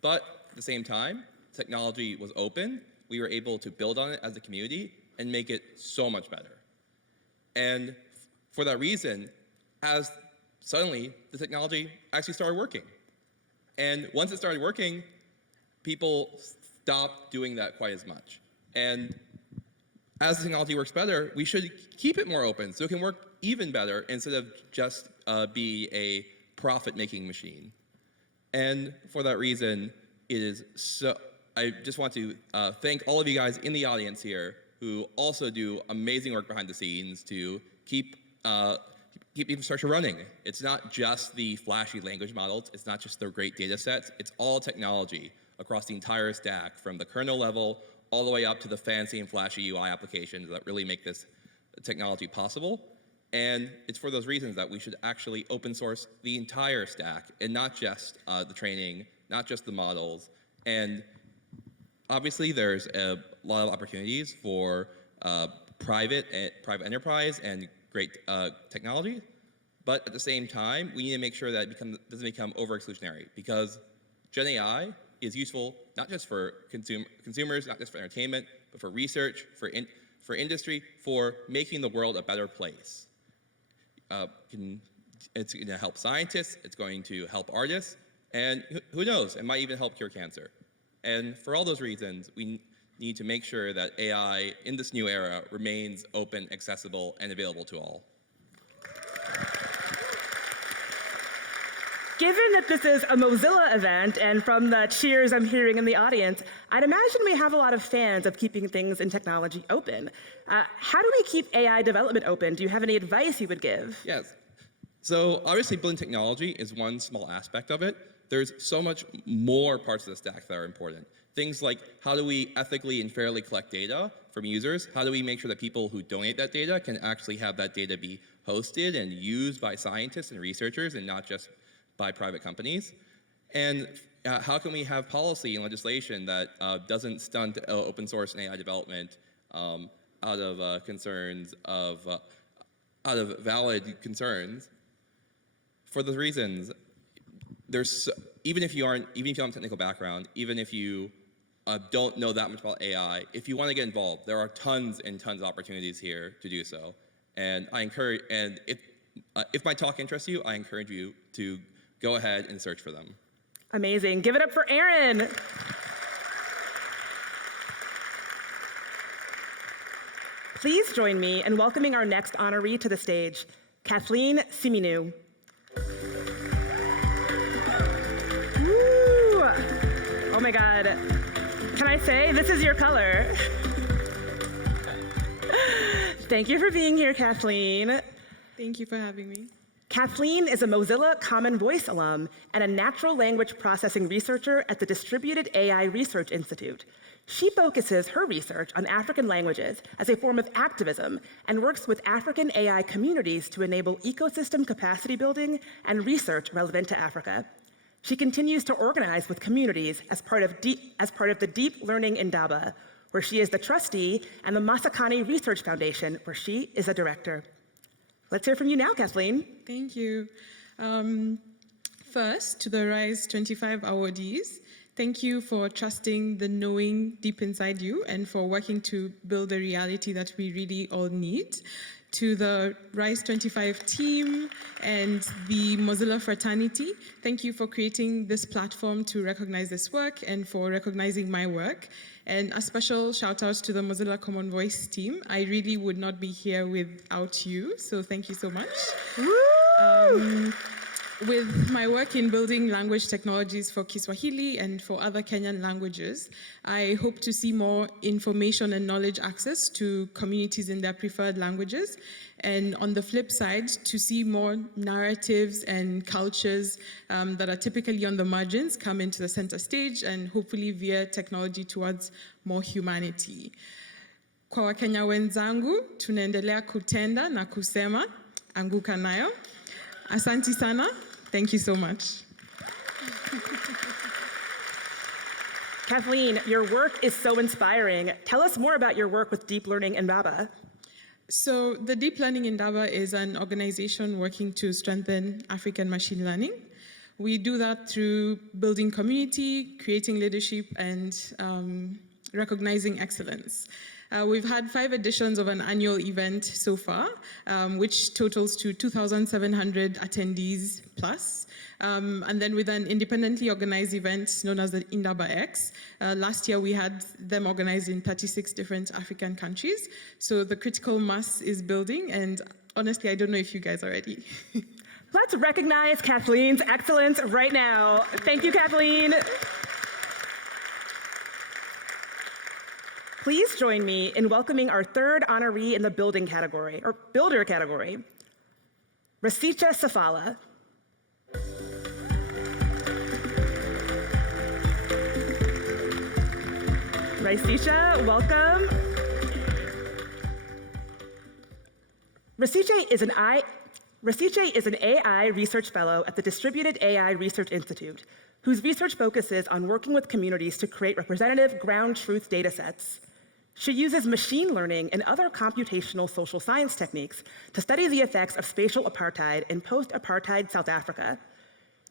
But at the same time, technology was open, we were able to build on it as a community and make it so much better. And for that reason, as suddenly the technology actually started working. And once it started working, people stopped doing that quite as much. And as the technology works better, we should keep it more open so it can work even better instead of just be a profit-making machine. And for that reason, I just want to thank all of you guys in the audience here who also do amazing work behind the scenes to keep infrastructure running. It's not just the flashy language models, it's not just the great data sets, it's all technology across the entire stack, from the kernel level all the way up to the fancy and flashy UI applications that really make this technology possible. And it's for those reasons that we should actually open source the entire stack and not just the training, not just the models. And obviously there's a lot of opportunities for private enterprise and great technology, but at the same time, we need to make sure that it doesn't become over-exclusionary, because Gen AI is useful not just for consumers, not just for entertainment, but for research, for industry, for making the world a better place. It's going to help scientists, it's going to help artists, and who knows, it might even help cure cancer. And for all those reasons, we need to make sure that AI in this new era remains open, accessible, and available to all. Given that this is a Mozilla event, and from the cheers I'm hearing in the audience, I'd imagine we have a lot of fans of keeping things in technology open. How do we keep AI development open? Do you have any advice you would give? Yes. So obviously building technology is one small aspect of it. There's so much more parts of the stack that are important. Things like, how do we ethically and fairly collect data from users? How do we make sure that people who donate that data can actually have that data be hosted and used by scientists and researchers and not just by private companies? And how can we have policy and legislation that doesn't stunt open source and AI development out of concerns of out of valid concerns? For those reasons, even if you don't have a technical background, even if you don't know that much about AI, if you want to get involved, there are tons and tons of opportunities here to do so. And if my talk interests you, I encourage you to go ahead and search for them. Amazing. Give it up for Erin. Please join me in welcoming our next honoree to the stage, Kathleen Siminu. Woo! Oh my God. Can I say, this is your color. Thank you for being here, Kathleen. Thank you for having me. Kathleen is a Mozilla Common Voice alum and a natural language processing researcher at the Distributed AI Research Institute. She focuses her research on African languages as a form of activism and works with African AI communities to enable ecosystem capacity building and research relevant to Africa. She continues to organize with communities as part of the Deep Learning Indaba, where she is the trustee, and the Masakani Research Foundation, where she is a director. Let's hear from you now, Kathleen. Thank you. First, to the Rise25 awardees, thank you for trusting the knowing deep inside you and for working to build a reality that we really all need. To the Rise25 team and the Mozilla fraternity, thank you for creating this platform to recognize this work and for recognizing my work. And a special shout out to the Mozilla Common Voice team. I really would not be here without you, so thank you so much. With my work in building language technologies for Kiswahili and for other Kenyan languages, I hope to see more information and knowledge access to communities in their preferred languages. And on the flip side, to see more narratives and cultures that are typically on the margins come into the center stage and hopefully veer technology towards more humanity. Kwa Wakenya wenzangu, tunaendelea kutenda na kusema, anguka nayo. Asanti sana. Thank you so much. Kathleen, your work is so inspiring. Tell us more about your work with deep learning in Baba. So the Deep Learning Indaba is an organization working to strengthen African machine learning. We do that through building community, creating leadership, and recognizing excellence. We've had 5 editions of an annual event so far, which totals to 2,700 attendees plus. And then with an independently organized event known as the Indaba X, last year we had them organized in 36 different African countries. So the critical mass is building, and honestly, I don't know if you guys are ready. Let's recognize Kathleen's excellence right now. Thank you, Kathleen. Please join me in welcoming our 3rd honoree in the builder category, Rasicha Safala. Rasicha, welcome. Rasicha is an AI research fellow at the Distributed AI Research Institute, whose research focuses on working with communities to create representative ground truth data sets. She uses machine learning and other computational social science techniques to study the effects of spatial apartheid in post-apartheid South Africa.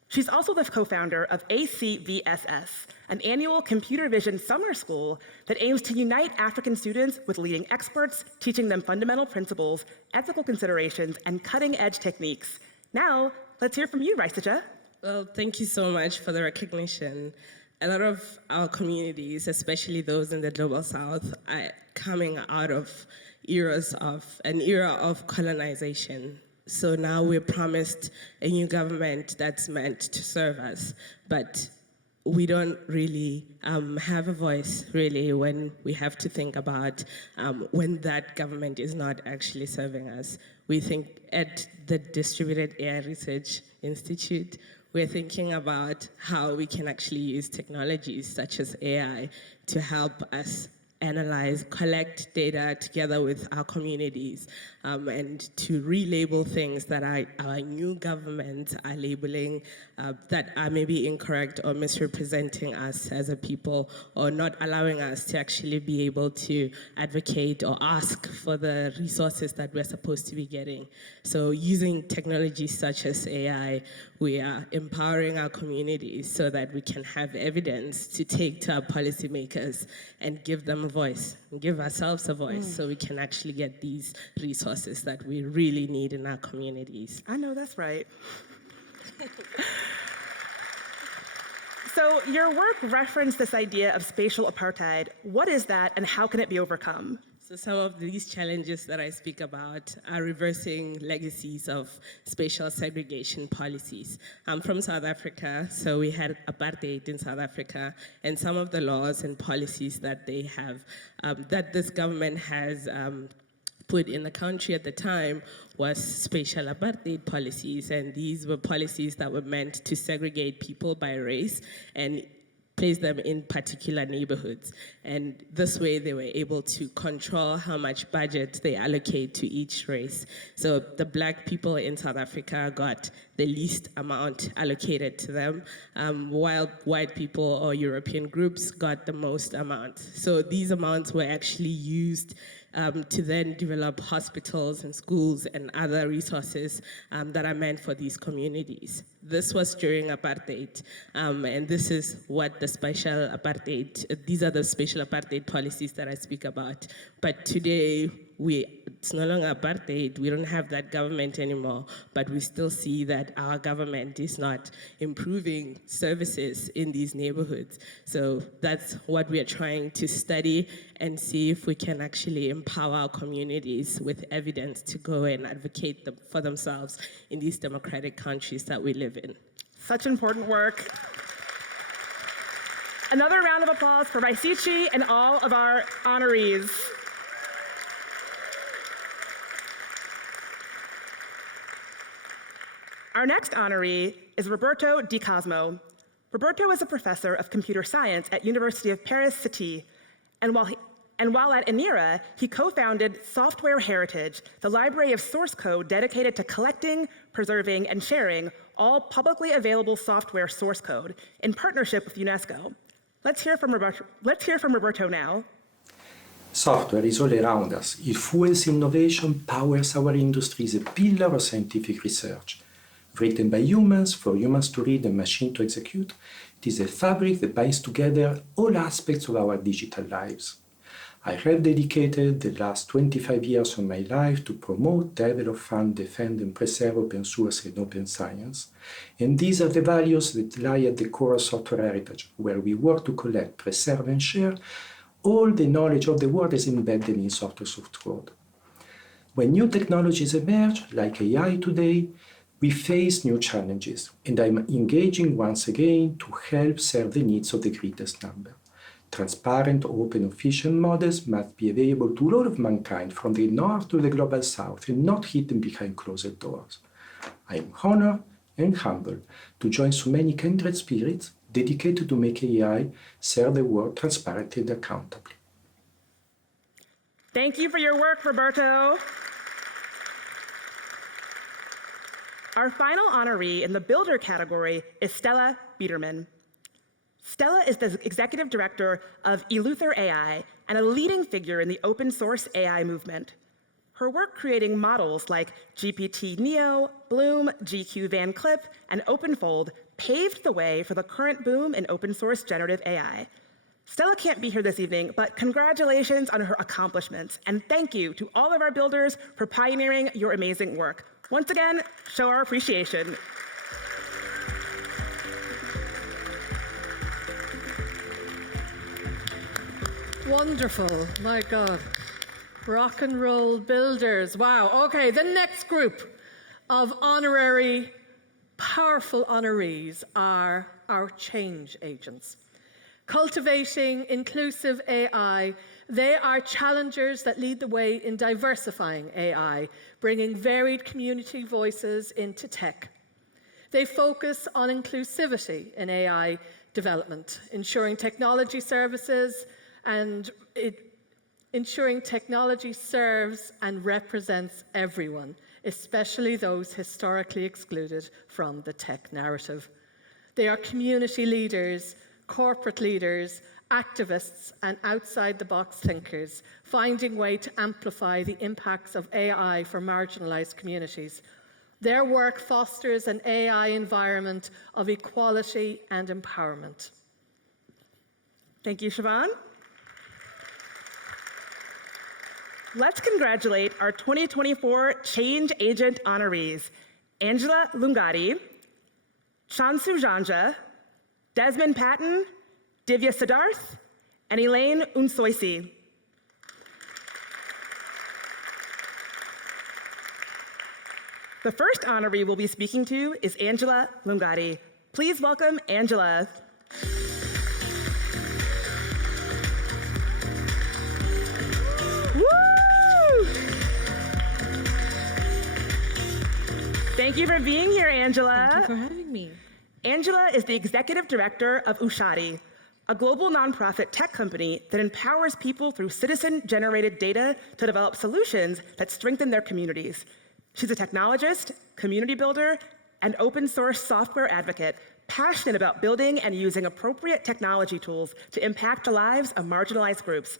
She's also the co-founder of ACVSS, an annual computer vision summer school that aims to unite African students with leading experts, teaching them fundamental principles, ethical considerations, and cutting-edge techniques. Now, let's hear from you, Rasicha. Well, thank you so much for the recognition. A lot of our communities, especially those in the Global South, are coming out of an era of colonization. So now we're promised a new government that's meant to serve us, but we don't really have a voice, really, when we have to think about when that government is not actually serving us. We think at the Distributed AI Research Institute, we're thinking about how we can actually use technologies such as AI to help us analyze, collect data together with our communities, and to relabel things that our new governments are labeling that are maybe incorrect or misrepresenting us as a people, or not allowing us to actually be able to advocate or ask for the resources that we're supposed to be getting. So using technologies such as AI, we are empowering our communities so that we can have evidence to take to our policymakers and give them a voice, and give ourselves a voice, so we can actually get these resources that we really need in our communities. I know that's right. So your work referenced this idea of spatial apartheid. What is that, and how can it be overcome? So some of these challenges that I speak about are reversing legacies of spatial segregation policies. I'm from South Africa, so we had apartheid in South Africa, and some of the laws and policies that they have, that this government has put in the country at the time was spatial apartheid policies, and these were policies that were meant to segregate people by race and place them in particular neighborhoods. And this way they were able to control how much budget they allocate to each race. So the Black people in South Africa got the least amount allocated to them, while white people or European groups got the most amount. So these amounts were actually used to then develop hospitals and schools and other resources that are meant for these communities. This was during apartheid, and this is what the special apartheid, these are the special apartheid policies that I speak about. But today, it's no longer apartheid, we don't have that government anymore, but we still see that our government is not improving services in these neighborhoods. So that's what we are trying to study and see if we can actually empower our communities with evidence to go and advocate for themselves in these democratic countries that we live in. Such important work. Another round of applause for Rise25 and all of our honorees. Our next honoree is Roberto Di Cosmo. Roberto is a professor of computer science at University of Paris Cité, and while at ENIRA, he co-founded Software Heritage, the library of source code dedicated to collecting, preserving, and sharing all publicly available software source code in partnership with UNESCO. Let's hear from Roberto now. Software is all around us. It fuels innovation, powers our industry, is a pillar of scientific research. Written by humans, for humans to read and machine to execute, it is a fabric that binds together all aspects of our digital lives. I have dedicated the last 25 years of my life to promote, develop, fund, defend, and preserve open source and open science. And these are the values that lie at the core of Software Heritage, where we work to collect, preserve, and share all the knowledge of the world is embedded in software source code. When new technologies emerge, like AI today, we face new challenges, and I'm engaging once again to help serve the needs of the greatest number. Transparent, open, efficient models must be available to all of mankind from the north to the global south and not hidden behind closed doors. I am honored and humbled to join so many kindred spirits dedicated to make AI serve the world transparently and accountably. Thank you for your work, Roberto. Our final honoree in the Builder category is Stella Biederman. Stella is the executive director of Eleuther AI and a leading figure in the open source AI movement. Her work creating models like GPT-Neo, Bloom, GQ Van Clip, and OpenFold paved the way for the current boom in open source generative AI. Stella can't be here this evening, but congratulations on her accomplishments, and thank you to all of our builders for pioneering your amazing work. Once again, show our appreciation. Wonderful, my God. Rock and roll builders, wow. Okay, the next group of honorary, powerful honorees are our change agents. Cultivating inclusive AI, they are challengers that lead the way in diversifying AI, bringing varied community voices into tech. They focus on inclusivity in AI development, ensuring technology services and ensuring technology serves and represents everyone, especially those historically excluded from the tech narrative. They are community leaders, corporate leaders, activists, and outside-the-box thinkers, finding way to amplify the impacts of AI for marginalized communities. Their work fosters an AI environment of equality and empowerment. Thank you, Siobhan. Let's congratulate our 2024 Change Agent honorees, Angela Lungati, Shansu Janja, Desmond Patton, Divya Siddharth, and Elaine Unsoisi. The first honoree we'll be speaking to is Angela Lungati. Please welcome Angela. Thank you for being here, Angela. Thank you for having me. Angela is the executive director of Ushadi, a global nonprofit tech company that empowers people through citizen-generated data to develop solutions that strengthen their communities. She's a technologist, community builder, an open source software advocate passionate about building and using appropriate technology tools to impact the lives of marginalized groups,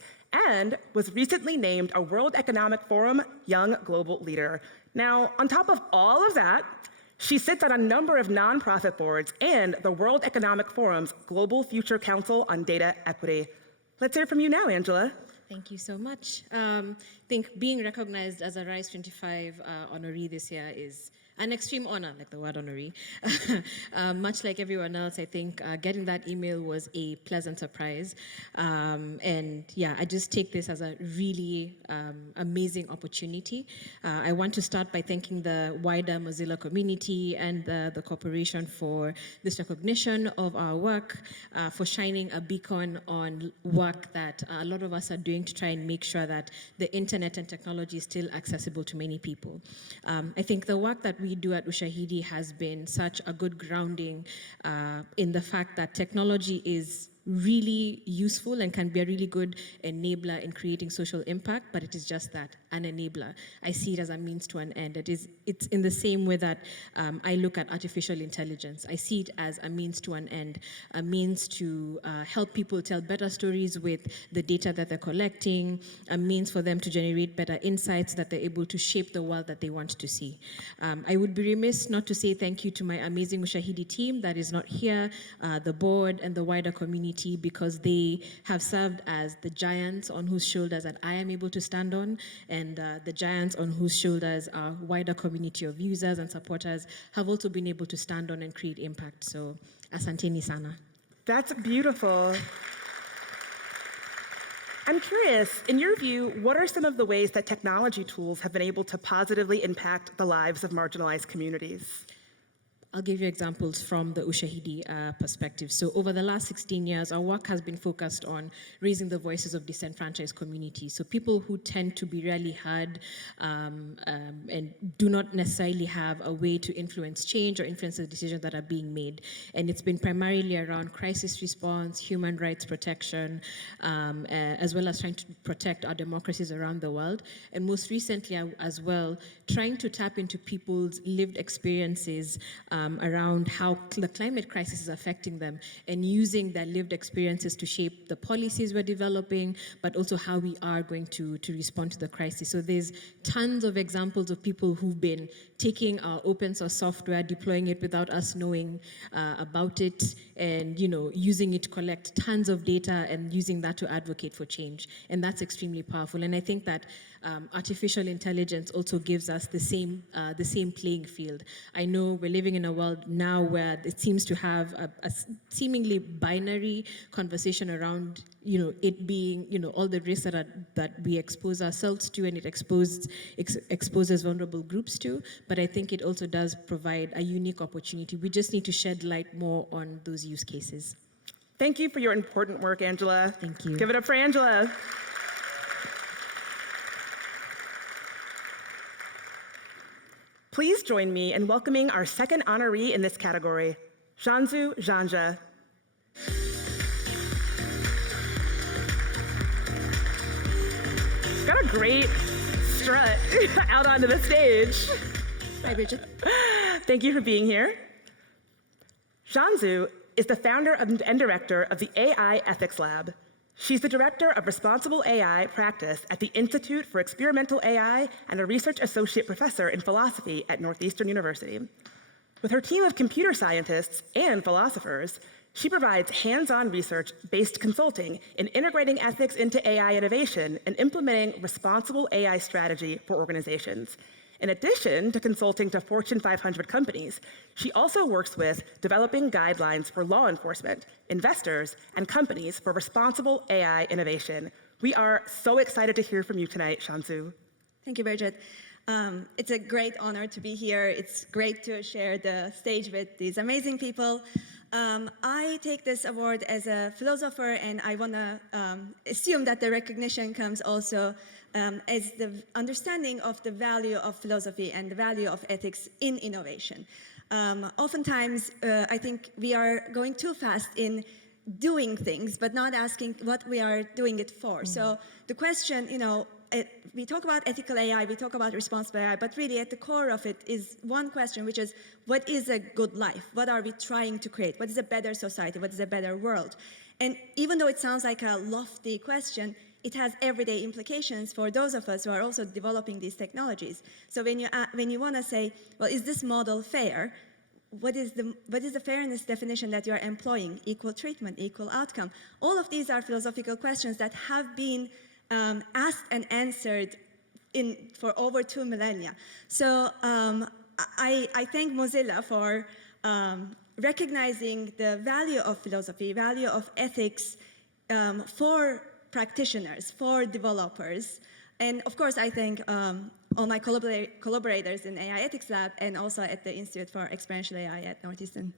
and was recently named a World Economic Forum Young Global Leader. Now, on top of all of that, she sits on a number of nonprofit boards and the World Economic Forum's Global Future Council on Data Equity. Let's hear from you now, Angela. Thank you so much. I think being recognized as a Rise25 honoree this year is an extreme honor, like the word honoree. Much like everyone else, I think getting that email was a pleasant surprise. And yeah, I just take this as a really amazing opportunity. I want to start by thanking the wider Mozilla community and the corporation for this recognition of our work, for shining a beacon on work that a lot of us are doing to try and make sure that the internet and technology is still accessible to many people. I think the work that we do at Ushahidi has been such a good grounding in the fact that technology is really useful and can be a really good enabler in creating social impact, but it is just that, an enabler. I see it as a means to an end. It's in the same way that I look at artificial intelligence. I see it as a means to an end, a means to help people tell better stories with the data that they're collecting, a means for them to generate better insights that they're able to shape the world that they want to see. I would be remiss not to say thank you to my amazing Ushahidi team that is not here, the board and the wider community, because they have served as the giants on whose shoulders that I am able to stand on, and the giants on whose shoulders our wider community of users and supporters have also been able to stand on and create impact. So, asanteni sana. That's beautiful. I'm curious, in your view, what are some of the ways that technology tools have been able to positively impact the lives of marginalized communities? I'll give you examples from the Ushahidi perspective. So over the last 16 years, our work has been focused on raising the voices of disenfranchised communities. So people who tend to be rarely heard and do not necessarily have a way to influence change or influence the decisions that are being made. And it's been primarily around crisis response, human rights protection, as well as trying to protect our democracies around the world. And most recently as well, trying to tap into people's lived experiences around how the climate crisis is affecting them, and using their lived experiences to shape the policies we're developing, but also how we are going to respond to the crisis. So there's tons of examples of people who've been taking our open source software, deploying it without us knowing about it, and using it to collect tons of data and using that to advocate for change. And that's extremely powerful. And I think that artificial intelligence also gives us the same playing field. I know we're living in a world now where it seems to have a seemingly binary conversation around it being all the risks that we expose ourselves to, and it exposes vulnerable groups to. But I think it also does provide a unique opportunity. We just need to shed light more on those use cases. Thank you for your important work, Angela. Thank you. Give it up for Angela. Please join me in welcoming our second honoree in this category, Janzu Janja. Got a great strut out onto the stage. Hi, Bridget. Thank you for being here. Janzu is the founder and director of the AI Ethics Lab. She's the director of responsible AI practice at the Institute for Experimental AI and a research associate professor in philosophy at Northeastern University. With her team of computer scientists and philosophers, she provides hands-on research-based consulting in integrating ethics into AI innovation and implementing responsible AI strategy for organizations. In addition to consulting to Fortune 500 companies, she also works with developing guidelines for law enforcement, investors, and companies for responsible AI innovation. We are so excited to hear from you tonight, Janzu. Thank you, Bridget. It's a great honor to be here. It's great to share the stage with these amazing people. I take this award as a philosopher, and I want to assume that the recognition comes also as the understanding of the value of philosophy and the value of ethics in innovation. Oftentimes, I think we are going too fast in doing things, but not asking what we are doing it for. So the question, we talk about ethical AI, we talk about responsible AI, but really at the core of it is one question, which is, what is a good life? What are we trying to create? What is a better society? What is a better world? And even though it sounds like a lofty question, it has everyday implications for those of us who are also developing these technologies. So when you want to say, well, is this model fair? What is the fairness definition that you are employing? Equal treatment, equal outcome. All of these are philosophical questions that have been asked and answered for over 2 millennia. So I thank Mozilla for recognizing the value of philosophy, value of ethics for practitioners, for developers. And of course, I thank all my collaborators in AI Ethics Lab and also at the Institute for Experiential AI at Northeastern.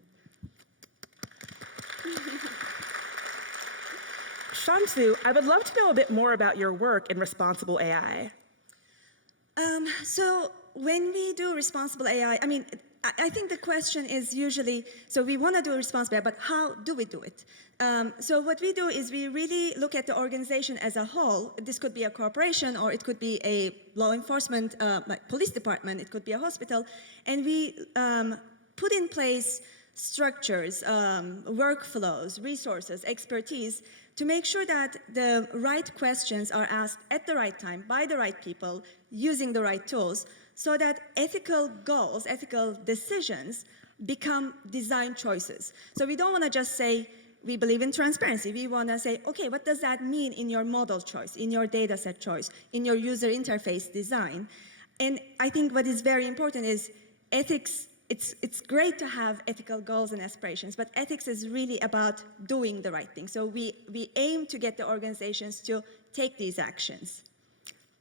Shansu, I would love to know a bit more about your work in responsible AI. So when we do responsible AI, I think the question is usually, so we want to do responsible AI, but how do we do it? So what we do is we really look at the organization as a whole. This could be a corporation, or it could be a law enforcement, like police department, it could be a hospital, and we put in place structures, workflows, resources, expertise to make sure that the right questions are asked at the right time by the right people using the right tools, so that ethical goals, ethical decisions become design choices. So we don't want to just say, we believe in transparency. We want to say, okay, what does that mean in your model choice, in your data set choice, in your user interface design? And I think what is very important is ethics. It's great to have ethical goals and aspirations, but ethics is really about doing the right thing. So we aim to get the organizations to take these actions.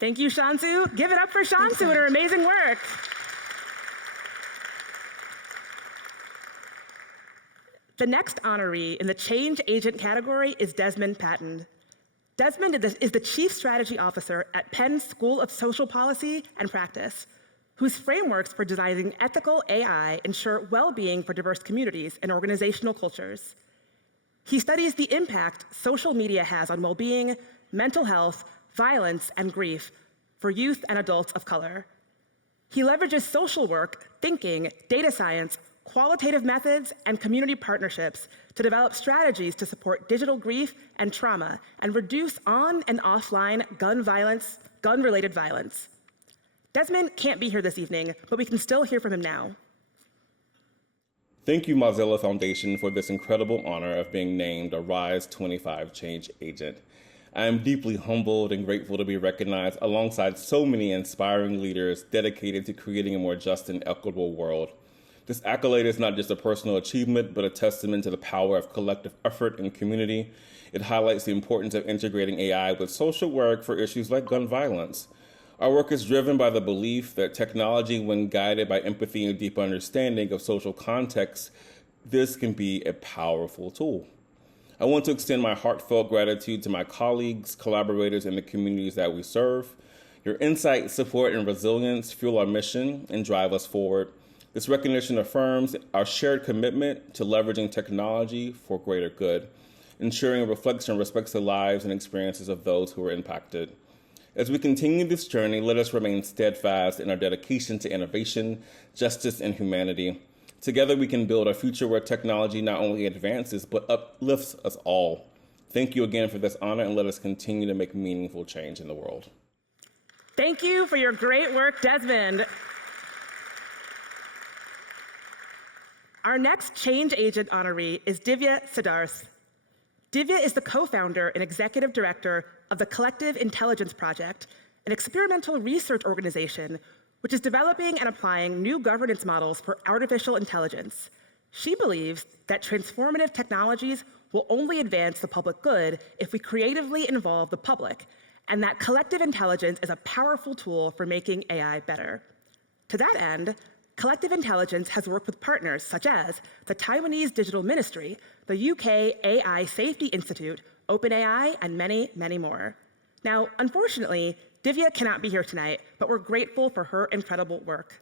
Thank you, Shansu. Give it up for Shansu and her amazing work. The next honoree in the Change Agent category is Desmond Patton. Desmond is the Chief Strategy Officer at Penn School of Social Policy and Practice, whose frameworks for designing ethical AI ensure well-being for diverse communities and organizational cultures. He studies the impact social media has on well-being, mental health, violence, and grief for youth and adults of color. He leverages social work, thinking, data science, qualitative methods, and community partnerships to develop strategies to support digital grief and trauma and reduce on and offline gun-related violence. Desmond can't be here this evening, but we can still hear from him now. Thank you, Mozilla Foundation, for this incredible honor of being named a Rise25 Change Agent. I am deeply humbled and grateful to be recognized alongside so many inspiring leaders dedicated to creating a more just and equitable world. This accolade is not just a personal achievement, but a testament to the power of collective effort and community. It highlights the importance of integrating AI with social work for issues like gun violence. Our work is driven by the belief that technology, when guided by empathy and deep understanding of social context, this can be a powerful tool. I want to extend my heartfelt gratitude to my colleagues, collaborators, and the communities that we serve. Your insight, support, and resilience fuel our mission and drive us forward. This recognition affirms our shared commitment to leveraging technology for greater good, ensuring it reflects and respects the lives and experiences of those who are impacted. As we continue this journey, let us remain steadfast in our dedication to innovation, justice, and humanity. Together, we can build a future where technology not only advances, but uplifts us all. Thank you again for this honor, and let us continue to make meaningful change in the world. Thank you for your great work, Desmond. Our next Change Agent honoree is Divya Siddharth. Divya is the co-founder and executive director of the Collective Intelligence Project, an experimental research organization which is developing and applying new governance models for artificial intelligence. She believes that transformative technologies will only advance the public good if we creatively involve the public, and that collective intelligence is a powerful tool for making AI better. To that end, Collective Intelligence has worked with partners such as the Taiwanese Digital Ministry, the UK AI Safety Institute, OpenAI, and many, many more. Now, unfortunately, Divya cannot be here tonight, but we're grateful for her incredible work.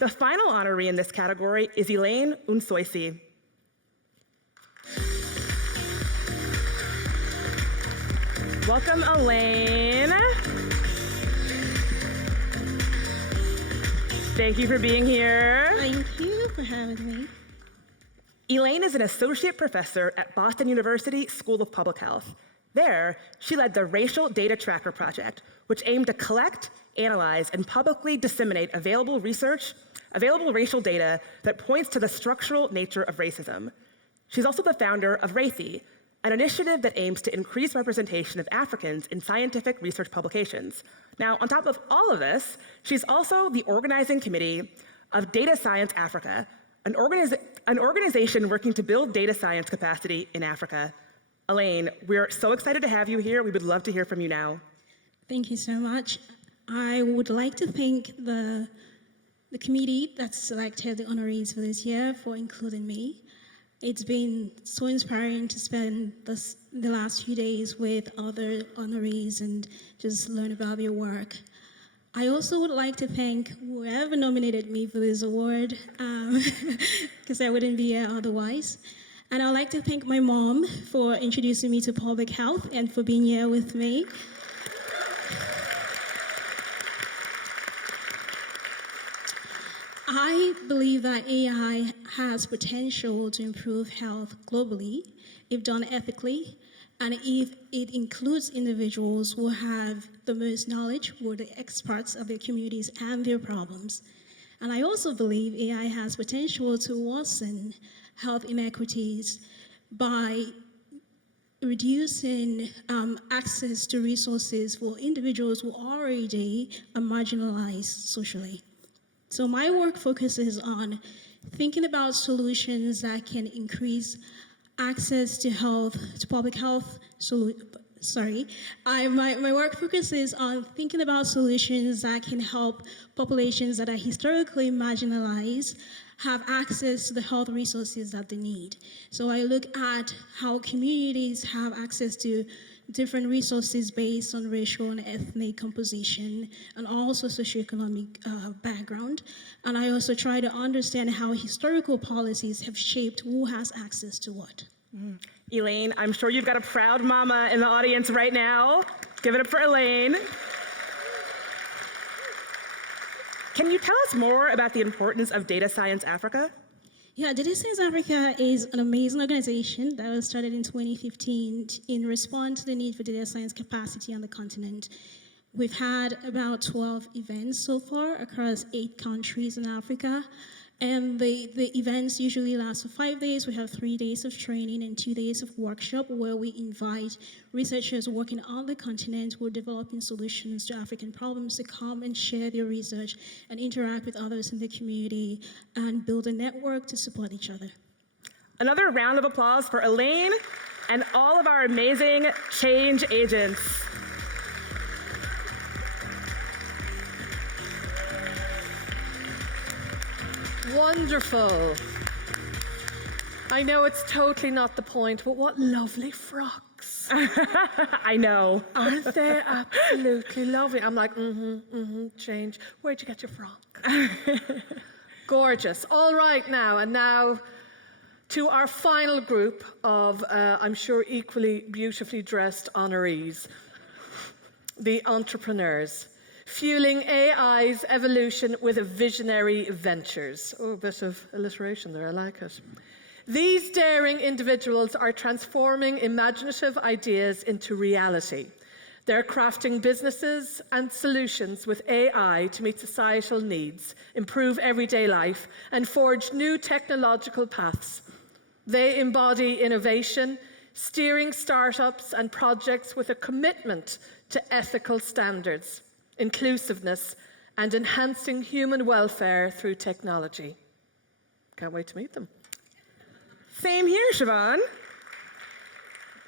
The final honoree in this category is Elaine Unsoisi. Welcome, Elaine. Thank you for being here. Thank you for having me. Elaine is an associate professor at Boston University School of Public Health. There, she led the Racial Data Tracker Project, which aimed to collect, analyze, and publicly disseminate available racial data that points to the structural nature of racism. She's also the founder of RAIFI, an initiative that aims to increase representation of Africans in scientific research publications. Now, on top of all of this, she's also the organizing committee of Data Science Africa, an organization working to build data science capacity in Africa. Elaine, we're so excited to have you here. We would love to hear from you now. Thank you so much. I would like to thank the committee that selected the honorees for this year for including me. It's been so inspiring to spend the last few days with other honorees and just learn about your work. I also would like to thank whoever nominated me for this award, because I wouldn't be here otherwise. And I'd like to thank my mom for introducing me to public health and for being here with me. I believe that AI has potential to improve health globally if done ethically, and if it includes individuals who have the most knowledge, who are the experts of their communities and their problems. And I also believe AI has potential to worsen health inequities by reducing access to resources for individuals who already are marginalized socially. So my work focuses on thinking about solutions that can increase access to public health. My work focuses on thinking about solutions that can help populations that are historically marginalized have access to the health resources that they need. So I look at how communities have access to different resources based on racial and ethnic composition and also socioeconomic background. And I also try to understand how historical policies have shaped who has access to what. Elaine, I'm sure you've got a proud mama in the audience right now. Give it up for Elaine. Can you tell us more about the importance of Data Science Africa? Yeah, Data Science Africa is an amazing organization that was started in 2015 in response to the need for data science capacity on the continent. We've had about 12 events so far across 8 countries in Africa. And the events usually last for 5 days. We have 3 days of training and 2 days of workshop where we invite researchers working on the continent who are developing solutions to African problems to come and share their research and interact with others in the community and build a network to support each other. Another round of applause for Elaine and all of our amazing change agents. Wonderful. I know it's totally not the point, but what lovely frocks. I know. Aren't they absolutely lovely? I'm like, change. Where'd you get your frock? Gorgeous. All right now, and now to our final group of, I'm sure, equally beautifully dressed honorees, the entrepreneurs. Fueling AI's evolution with visionary ventures. Oh, a bit of alliteration there, I like it. These daring individuals are transforming imaginative ideas into reality. They're crafting businesses and solutions with AI to meet societal needs, improve everyday life, and forge new technological paths. They embody innovation, steering startups and projects with a commitment to ethical standards, inclusiveness, and enhancing human welfare through technology. Can't wait to meet them. Same here, Siobhan.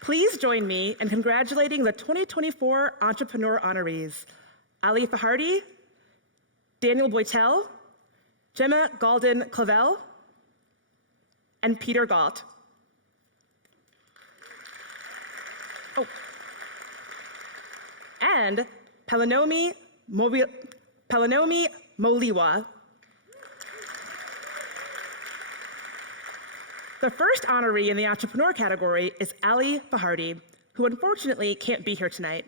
Please join me in congratulating the 2024 Entrepreneur Honorees, Ali Fahardi, Daniel Boytel, Gemma Galden-Clavel, and Peter Galt. Oh. And Pelanomi Moliwa. The first honoree in the entrepreneur category is Ali Fahardi, who unfortunately can't be here tonight.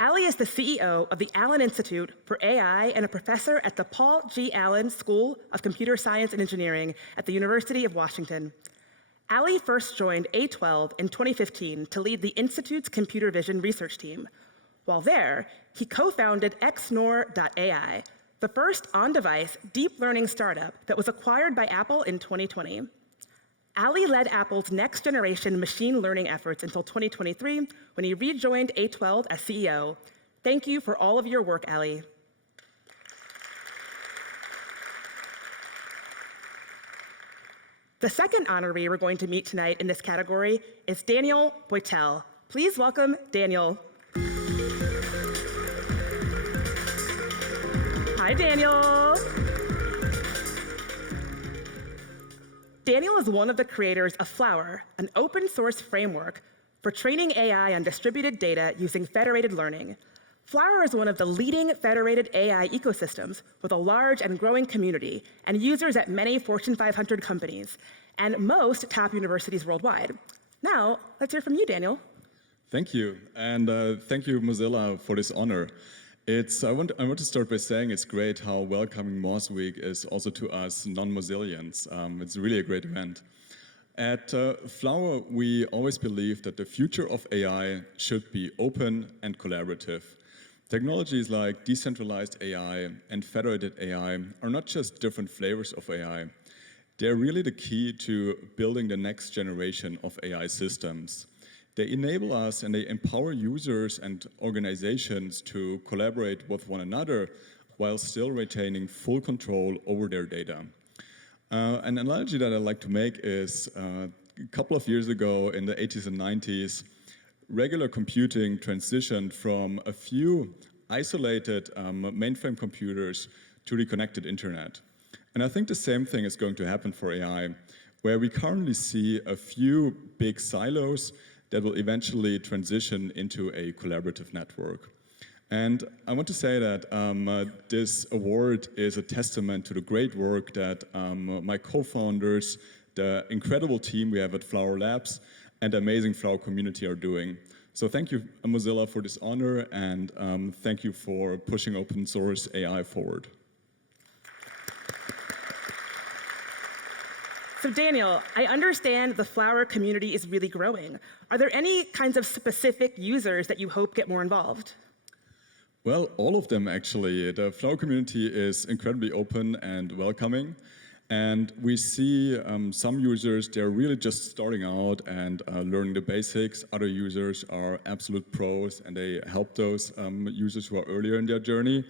Ali is the CEO of the Allen Institute for AI and a professor at the Paul G. Allen School of Computer Science and Engineering at the University of Washington. Ali first joined A12 in 2015 to lead the Institute's computer vision research team. While there, he co-founded XNOR.ai, the first on-device deep learning startup that was acquired by Apple in 2020. Ali led Apple's next-generation machine learning efforts until 2023, when he rejoined A12 as CEO. Thank you for all of your work, Ali. The second honoree we're going to meet tonight in this category is Daniel Boitel. Please welcome Daniel. Hi, Daniel. Daniel is one of the creators of Flower, an open source framework for training AI on distributed data using federated learning. Flower is one of the leading federated AI ecosystems with a large and growing community and users at many Fortune 500 companies and most top universities worldwide. Now, let's hear from you, Daniel. Thank you, and thank you, Mozilla, for this honor. I want to start by saying it's great how welcoming Moz Week is also to us non-Mozillians. It's really a great event. At Flower, we always believe that the future of AI should be open and collaborative. Technologies like decentralized AI and federated AI are not just different flavors of AI. They're really the key to building the next generation of AI systems. They enable us and they empower users and organizations to collaborate with one another while still retaining full control over their data. An analogy that I like to make is a couple of years ago in the 80s and 90s, regular computing transitioned from a few isolated mainframe computers to the connected internet. And I think the same thing is going to happen for AI, where we currently see a few big silos that will eventually transition into a collaborative network. And I want to say that this award is a testament to the great work that my co-founders, the incredible team we have at Flower Labs, and the amazing Flower community are doing. So thank you, Mozilla, for this honor, and thank you for pushing open source AI forward. So Daniel, I understand the Flower community is really growing. Are there any kinds of specific users that you hope get more involved? Well, all of them actually. The Flower community is incredibly open and welcoming. And we see some users, they're really just starting out and learning the basics. Other users are absolute pros and they help those users who are earlier in their journey.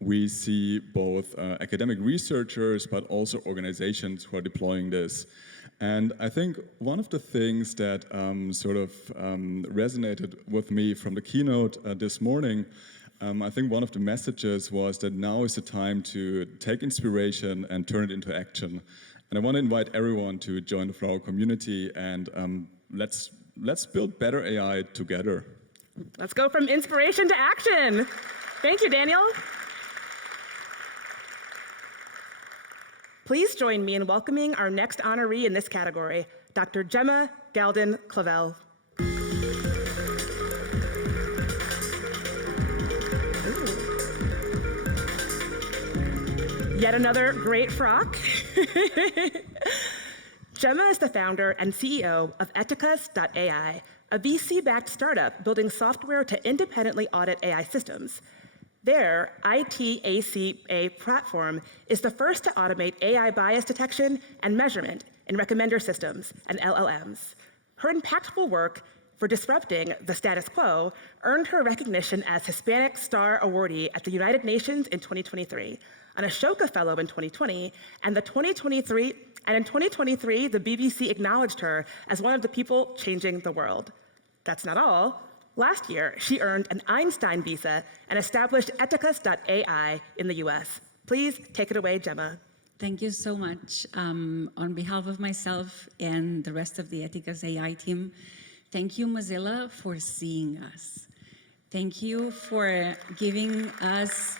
We see both academic researchers, but also organizations who are deploying this. And I think one of the things that resonated with me from the keynote this morning, I think one of the messages was that now is the time to take inspiration and turn it into action. And I want to invite everyone to join the Flower community and let's build better AI together. Let's go from inspiration to action. Thank you, Daniel. Please join me in welcoming our next honoree in this category, Dr. Gemma Galden-Clavel. Yet another great frock. Gemma is the founder and CEO of Ethicus.ai, a VC-backed startup building software to independently audit AI systems. Their ITACA platform is the first to automate AI bias detection and measurement in recommender systems and LLMs. Her impactful work for disrupting the status quo earned her recognition as Hispanic Star Awardee at the United Nations in 2023, an Ashoka Fellow in 2020, and in 2023, the BBC acknowledged her as one of the people changing the world. That's not all. Last year, she earned an Einstein visa and established Ethicus.ai in the US. Please take it away, Gemma. Thank you so much. On behalf of myself and the rest of the Ethicus.ai team, thank you, Mozilla, for seeing us. Thank you for giving us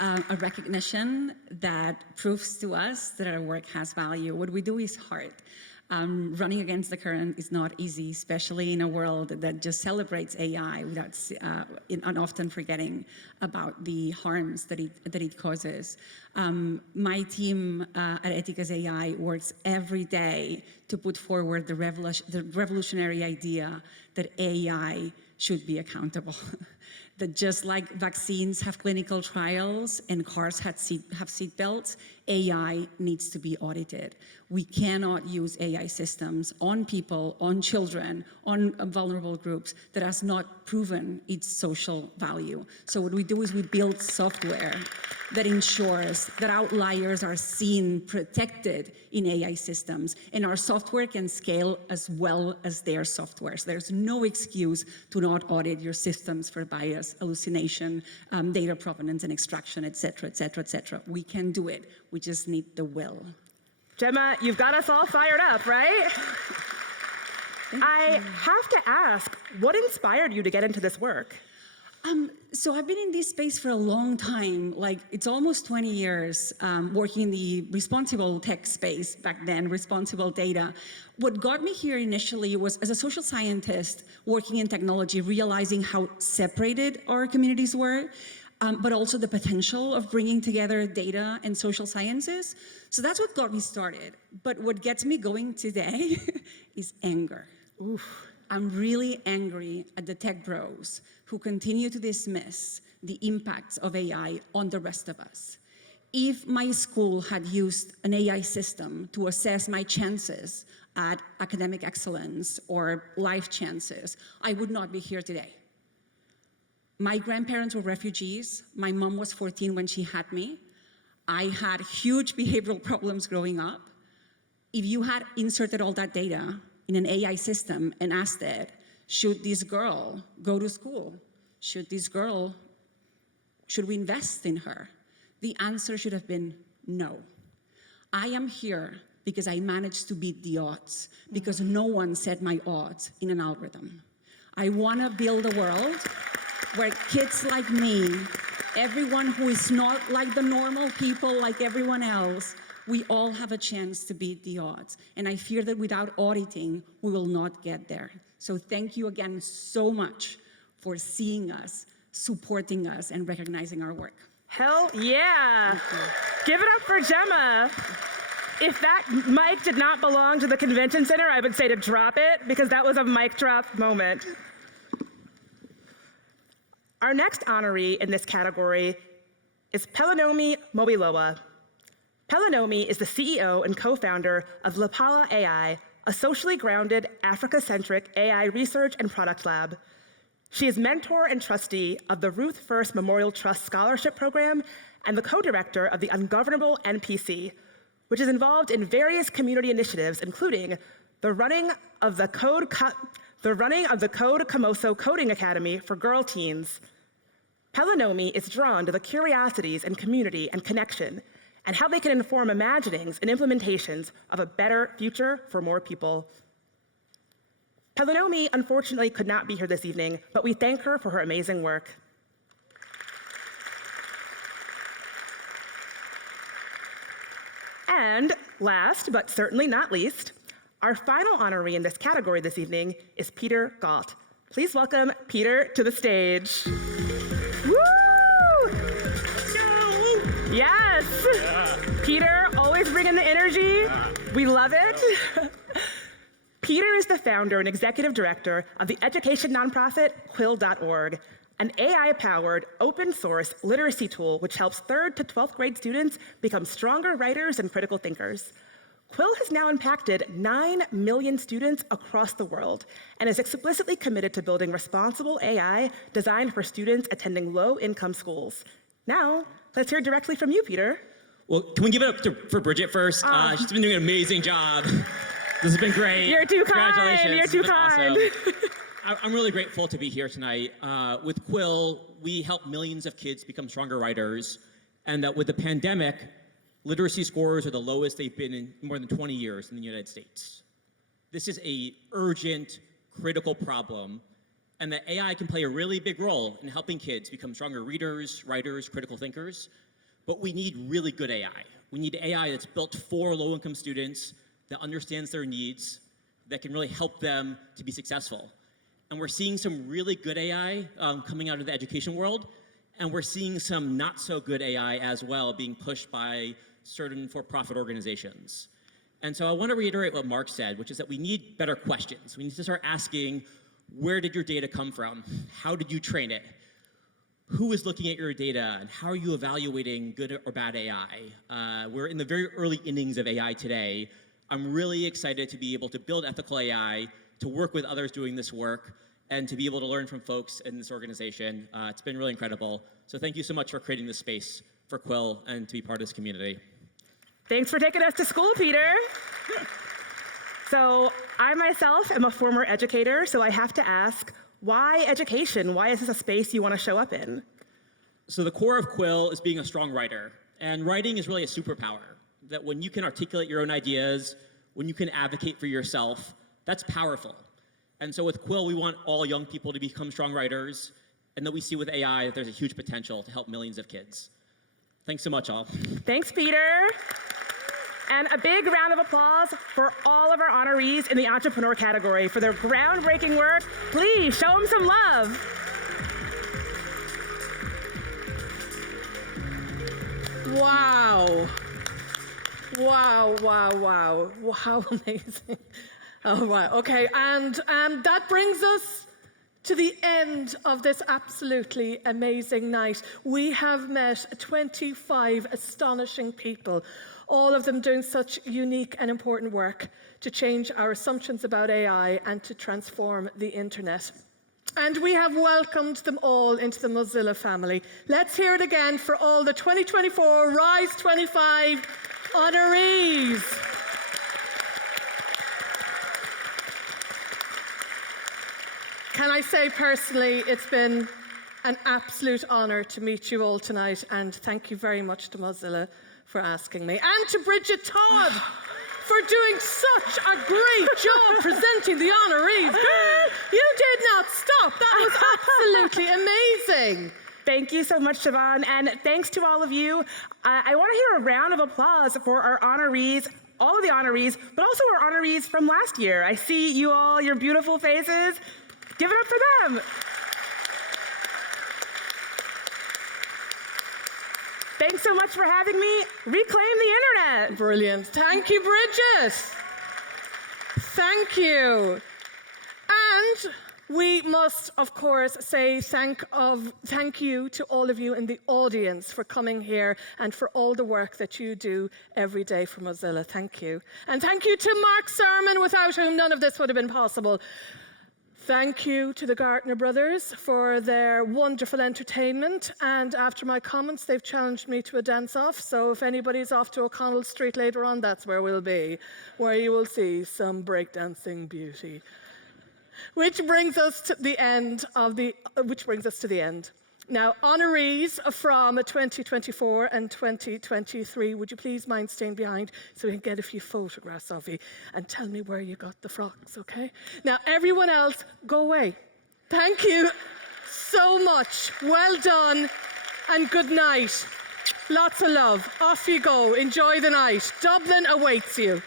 a recognition that proves to us that our work has value. What we do is hard. Running against the current is not easy, especially in a world that just celebrates AI without and often forgetting about the harms that it causes. My team at Ethica's AI works every day to put forward the revolutionary idea that AI should be accountable. That just like vaccines have clinical trials and cars have seat belts, AI needs to be audited. We cannot use AI systems on people, on children, on vulnerable groups that has not proven its social value. So what we do is we build software that ensures that outliers are seen, protected in AI systems, and our software can scale as well as their software. So there's no excuse to not audit your systems for bias, hallucination, data provenance and extraction, et cetera, et cetera, et cetera. We can do it. We just need the will. Gemma, you've got us all fired up, right? I have to ask, what inspired you to get into this work? So I've been in this space for a long time, like it's almost 20 years working in the responsible tech space back then, responsible data. What got me here initially was as a social scientist working in technology, realizing how separated our communities were, but also the potential of bringing together data and social sciences. So that's what got me started. But what gets me going today is anger. Oof. I'm really angry at the tech bros who continue to dismiss the impacts of AI on the rest of us. If my school had used an AI system to assess my chances at academic excellence or life chances, I would not be here today. My grandparents were refugees. My mom was 14 when she had me. I had huge behavioral problems growing up. If you had inserted all that data in an AI system and asked it, should this girl go to school? Should we invest in her? The answer should have been no. I am here because I managed to beat the odds, because no one set my odds in an algorithm. I want to build a world where kids like me, everyone who is not like the normal people like everyone else, we all have a chance to beat the odds. And I fear that without auditing, we will not get there. So thank you again so much for seeing us, supporting us, and recognizing our work. Hell yeah! Give it up for Gemma. If that mic did not belong to the convention center, I would say to drop it, because that was a mic drop moment. Our next honoree in this category is Pelonomi Mobiloa. Pelonomi is the CEO and co-founder of Lapala AI, a socially grounded, Africa-centric AI research and product lab. She is mentor and trustee of the Ruth First Memorial Trust Scholarship Program and the co-director of the Ungovernable NPC, which is involved in various community initiatives, including the running of the Code Kamoso Coding Academy for girl teens. Pelonomi is drawn to the curiosities and community and connection, and how they can inform imaginings and implementations of a better future for more people. Pelonomi unfortunately could not be here this evening, but we thank her for her amazing work. And last, but certainly not least, our final honoree in this category this evening is Peter Galt. Please welcome Peter to the stage. Woo! Yes! Yeah. Peter, always bringing the energy. Yeah. We love it. Yeah. Peter is the founder and executive director of the education nonprofit Quill.org, an AI-powered open source literacy tool which helps 3rd to 12th grade students become stronger writers and critical thinkers. Quill has now impacted 9 million students across the world and is explicitly committed to building responsible AI designed for students attending low-income schools. Now, let's hear directly from you, Peter. Well, can we give it up for Bridget first? She's been doing an amazing job. This has been great. You're too kind. Congratulations. You're too kind. Awesome. I'm really grateful to be here tonight. With Quill, we help millions of kids become stronger writers, and that with the pandemic, literacy scores are the lowest they've been in more than 20 years in the United States. This is an urgent, critical problem, and that AI can play a really big role in helping kids become stronger readers, writers, critical thinkers. But we need really good AI. We need AI that's built for low-income students, that understands their needs, that can really help them to be successful. And we're seeing some really good AI coming out of the education world, and we're seeing some not so good AI as well being pushed by certain for-profit organizations. And so I want to reiterate what Mark said, which is that we need better questions. We need to start asking, where did your data come from? How did you train it? Who is looking at your data, and how are you evaluating good or bad AI? We're in the very early innings of AI today. I'm really excited to be able to build ethical AI, to work with others doing this work, and to be able to learn from folks in this organization. It's been really incredible. So thank you so much for creating this space for Quill and to be part of this community. Thanks for taking us to school, Peter. So I myself am a former educator, so I have to ask, why education? Why is this a space you want to show up in? So the core of Quill is being a strong writer. And writing is really a superpower, that when you can articulate your own ideas, when you can advocate for yourself, that's powerful. And so with Quill, we want all young people to become strong writers, and that we see with AI that there's a huge potential to help millions of kids. Thanks so much, all. Thanks, Peter. And a big round of applause for all of our honorees in the entrepreneur category for their groundbreaking work. Please show them some love. Wow. Wow, wow, wow. How amazing. Oh, wow. Okay, and that brings us to the end of this absolutely amazing night. We have met 25 astonishing people, all of them doing such unique and important work to change our assumptions about AI and to transform the internet. And we have welcomed them all into the Mozilla family. Let's hear it again for all the 2024 Rise25 honorees. Can I say personally, it's been an absolute honor to meet you all tonight, and thank you very much to Mozilla for asking me, and to Bridget Todd for doing such a great job presenting the honorees. Girl, you did not stop. That was absolutely amazing. Thank you so much, Siobhan, and thanks to all of you. I want to hear a round of applause for our honorees, all of the honorees, but also our honorees from last year. I see you all, your beautiful faces. Give it up for them. Thanks so much for having me reclaim the internet. Brilliant. Thank you, Bridget. Thank you. And we must, of course, say thank you to all of you in the audience for coming here and for all the work that you do every day for Mozilla. Thank you. And thank you to Mark Sermon, without whom none of this would have been possible. Thank you to the Gartner brothers for their wonderful entertainment. And after my comments, they've challenged me to a dance-off. So if anybody's off to O'Connell Street later on, that's where we'll be, where you will see some breakdancing beauty. Which brings us to the end. Now, honorees from 2024 and 2023, would you please mind staying behind so we can get a few photographs of you and tell me where you got the frocks, okay? Now, everyone else, go away. Thank you so much. Well done and good night. Lots of love. Off you go. Enjoy the night. Dublin awaits you.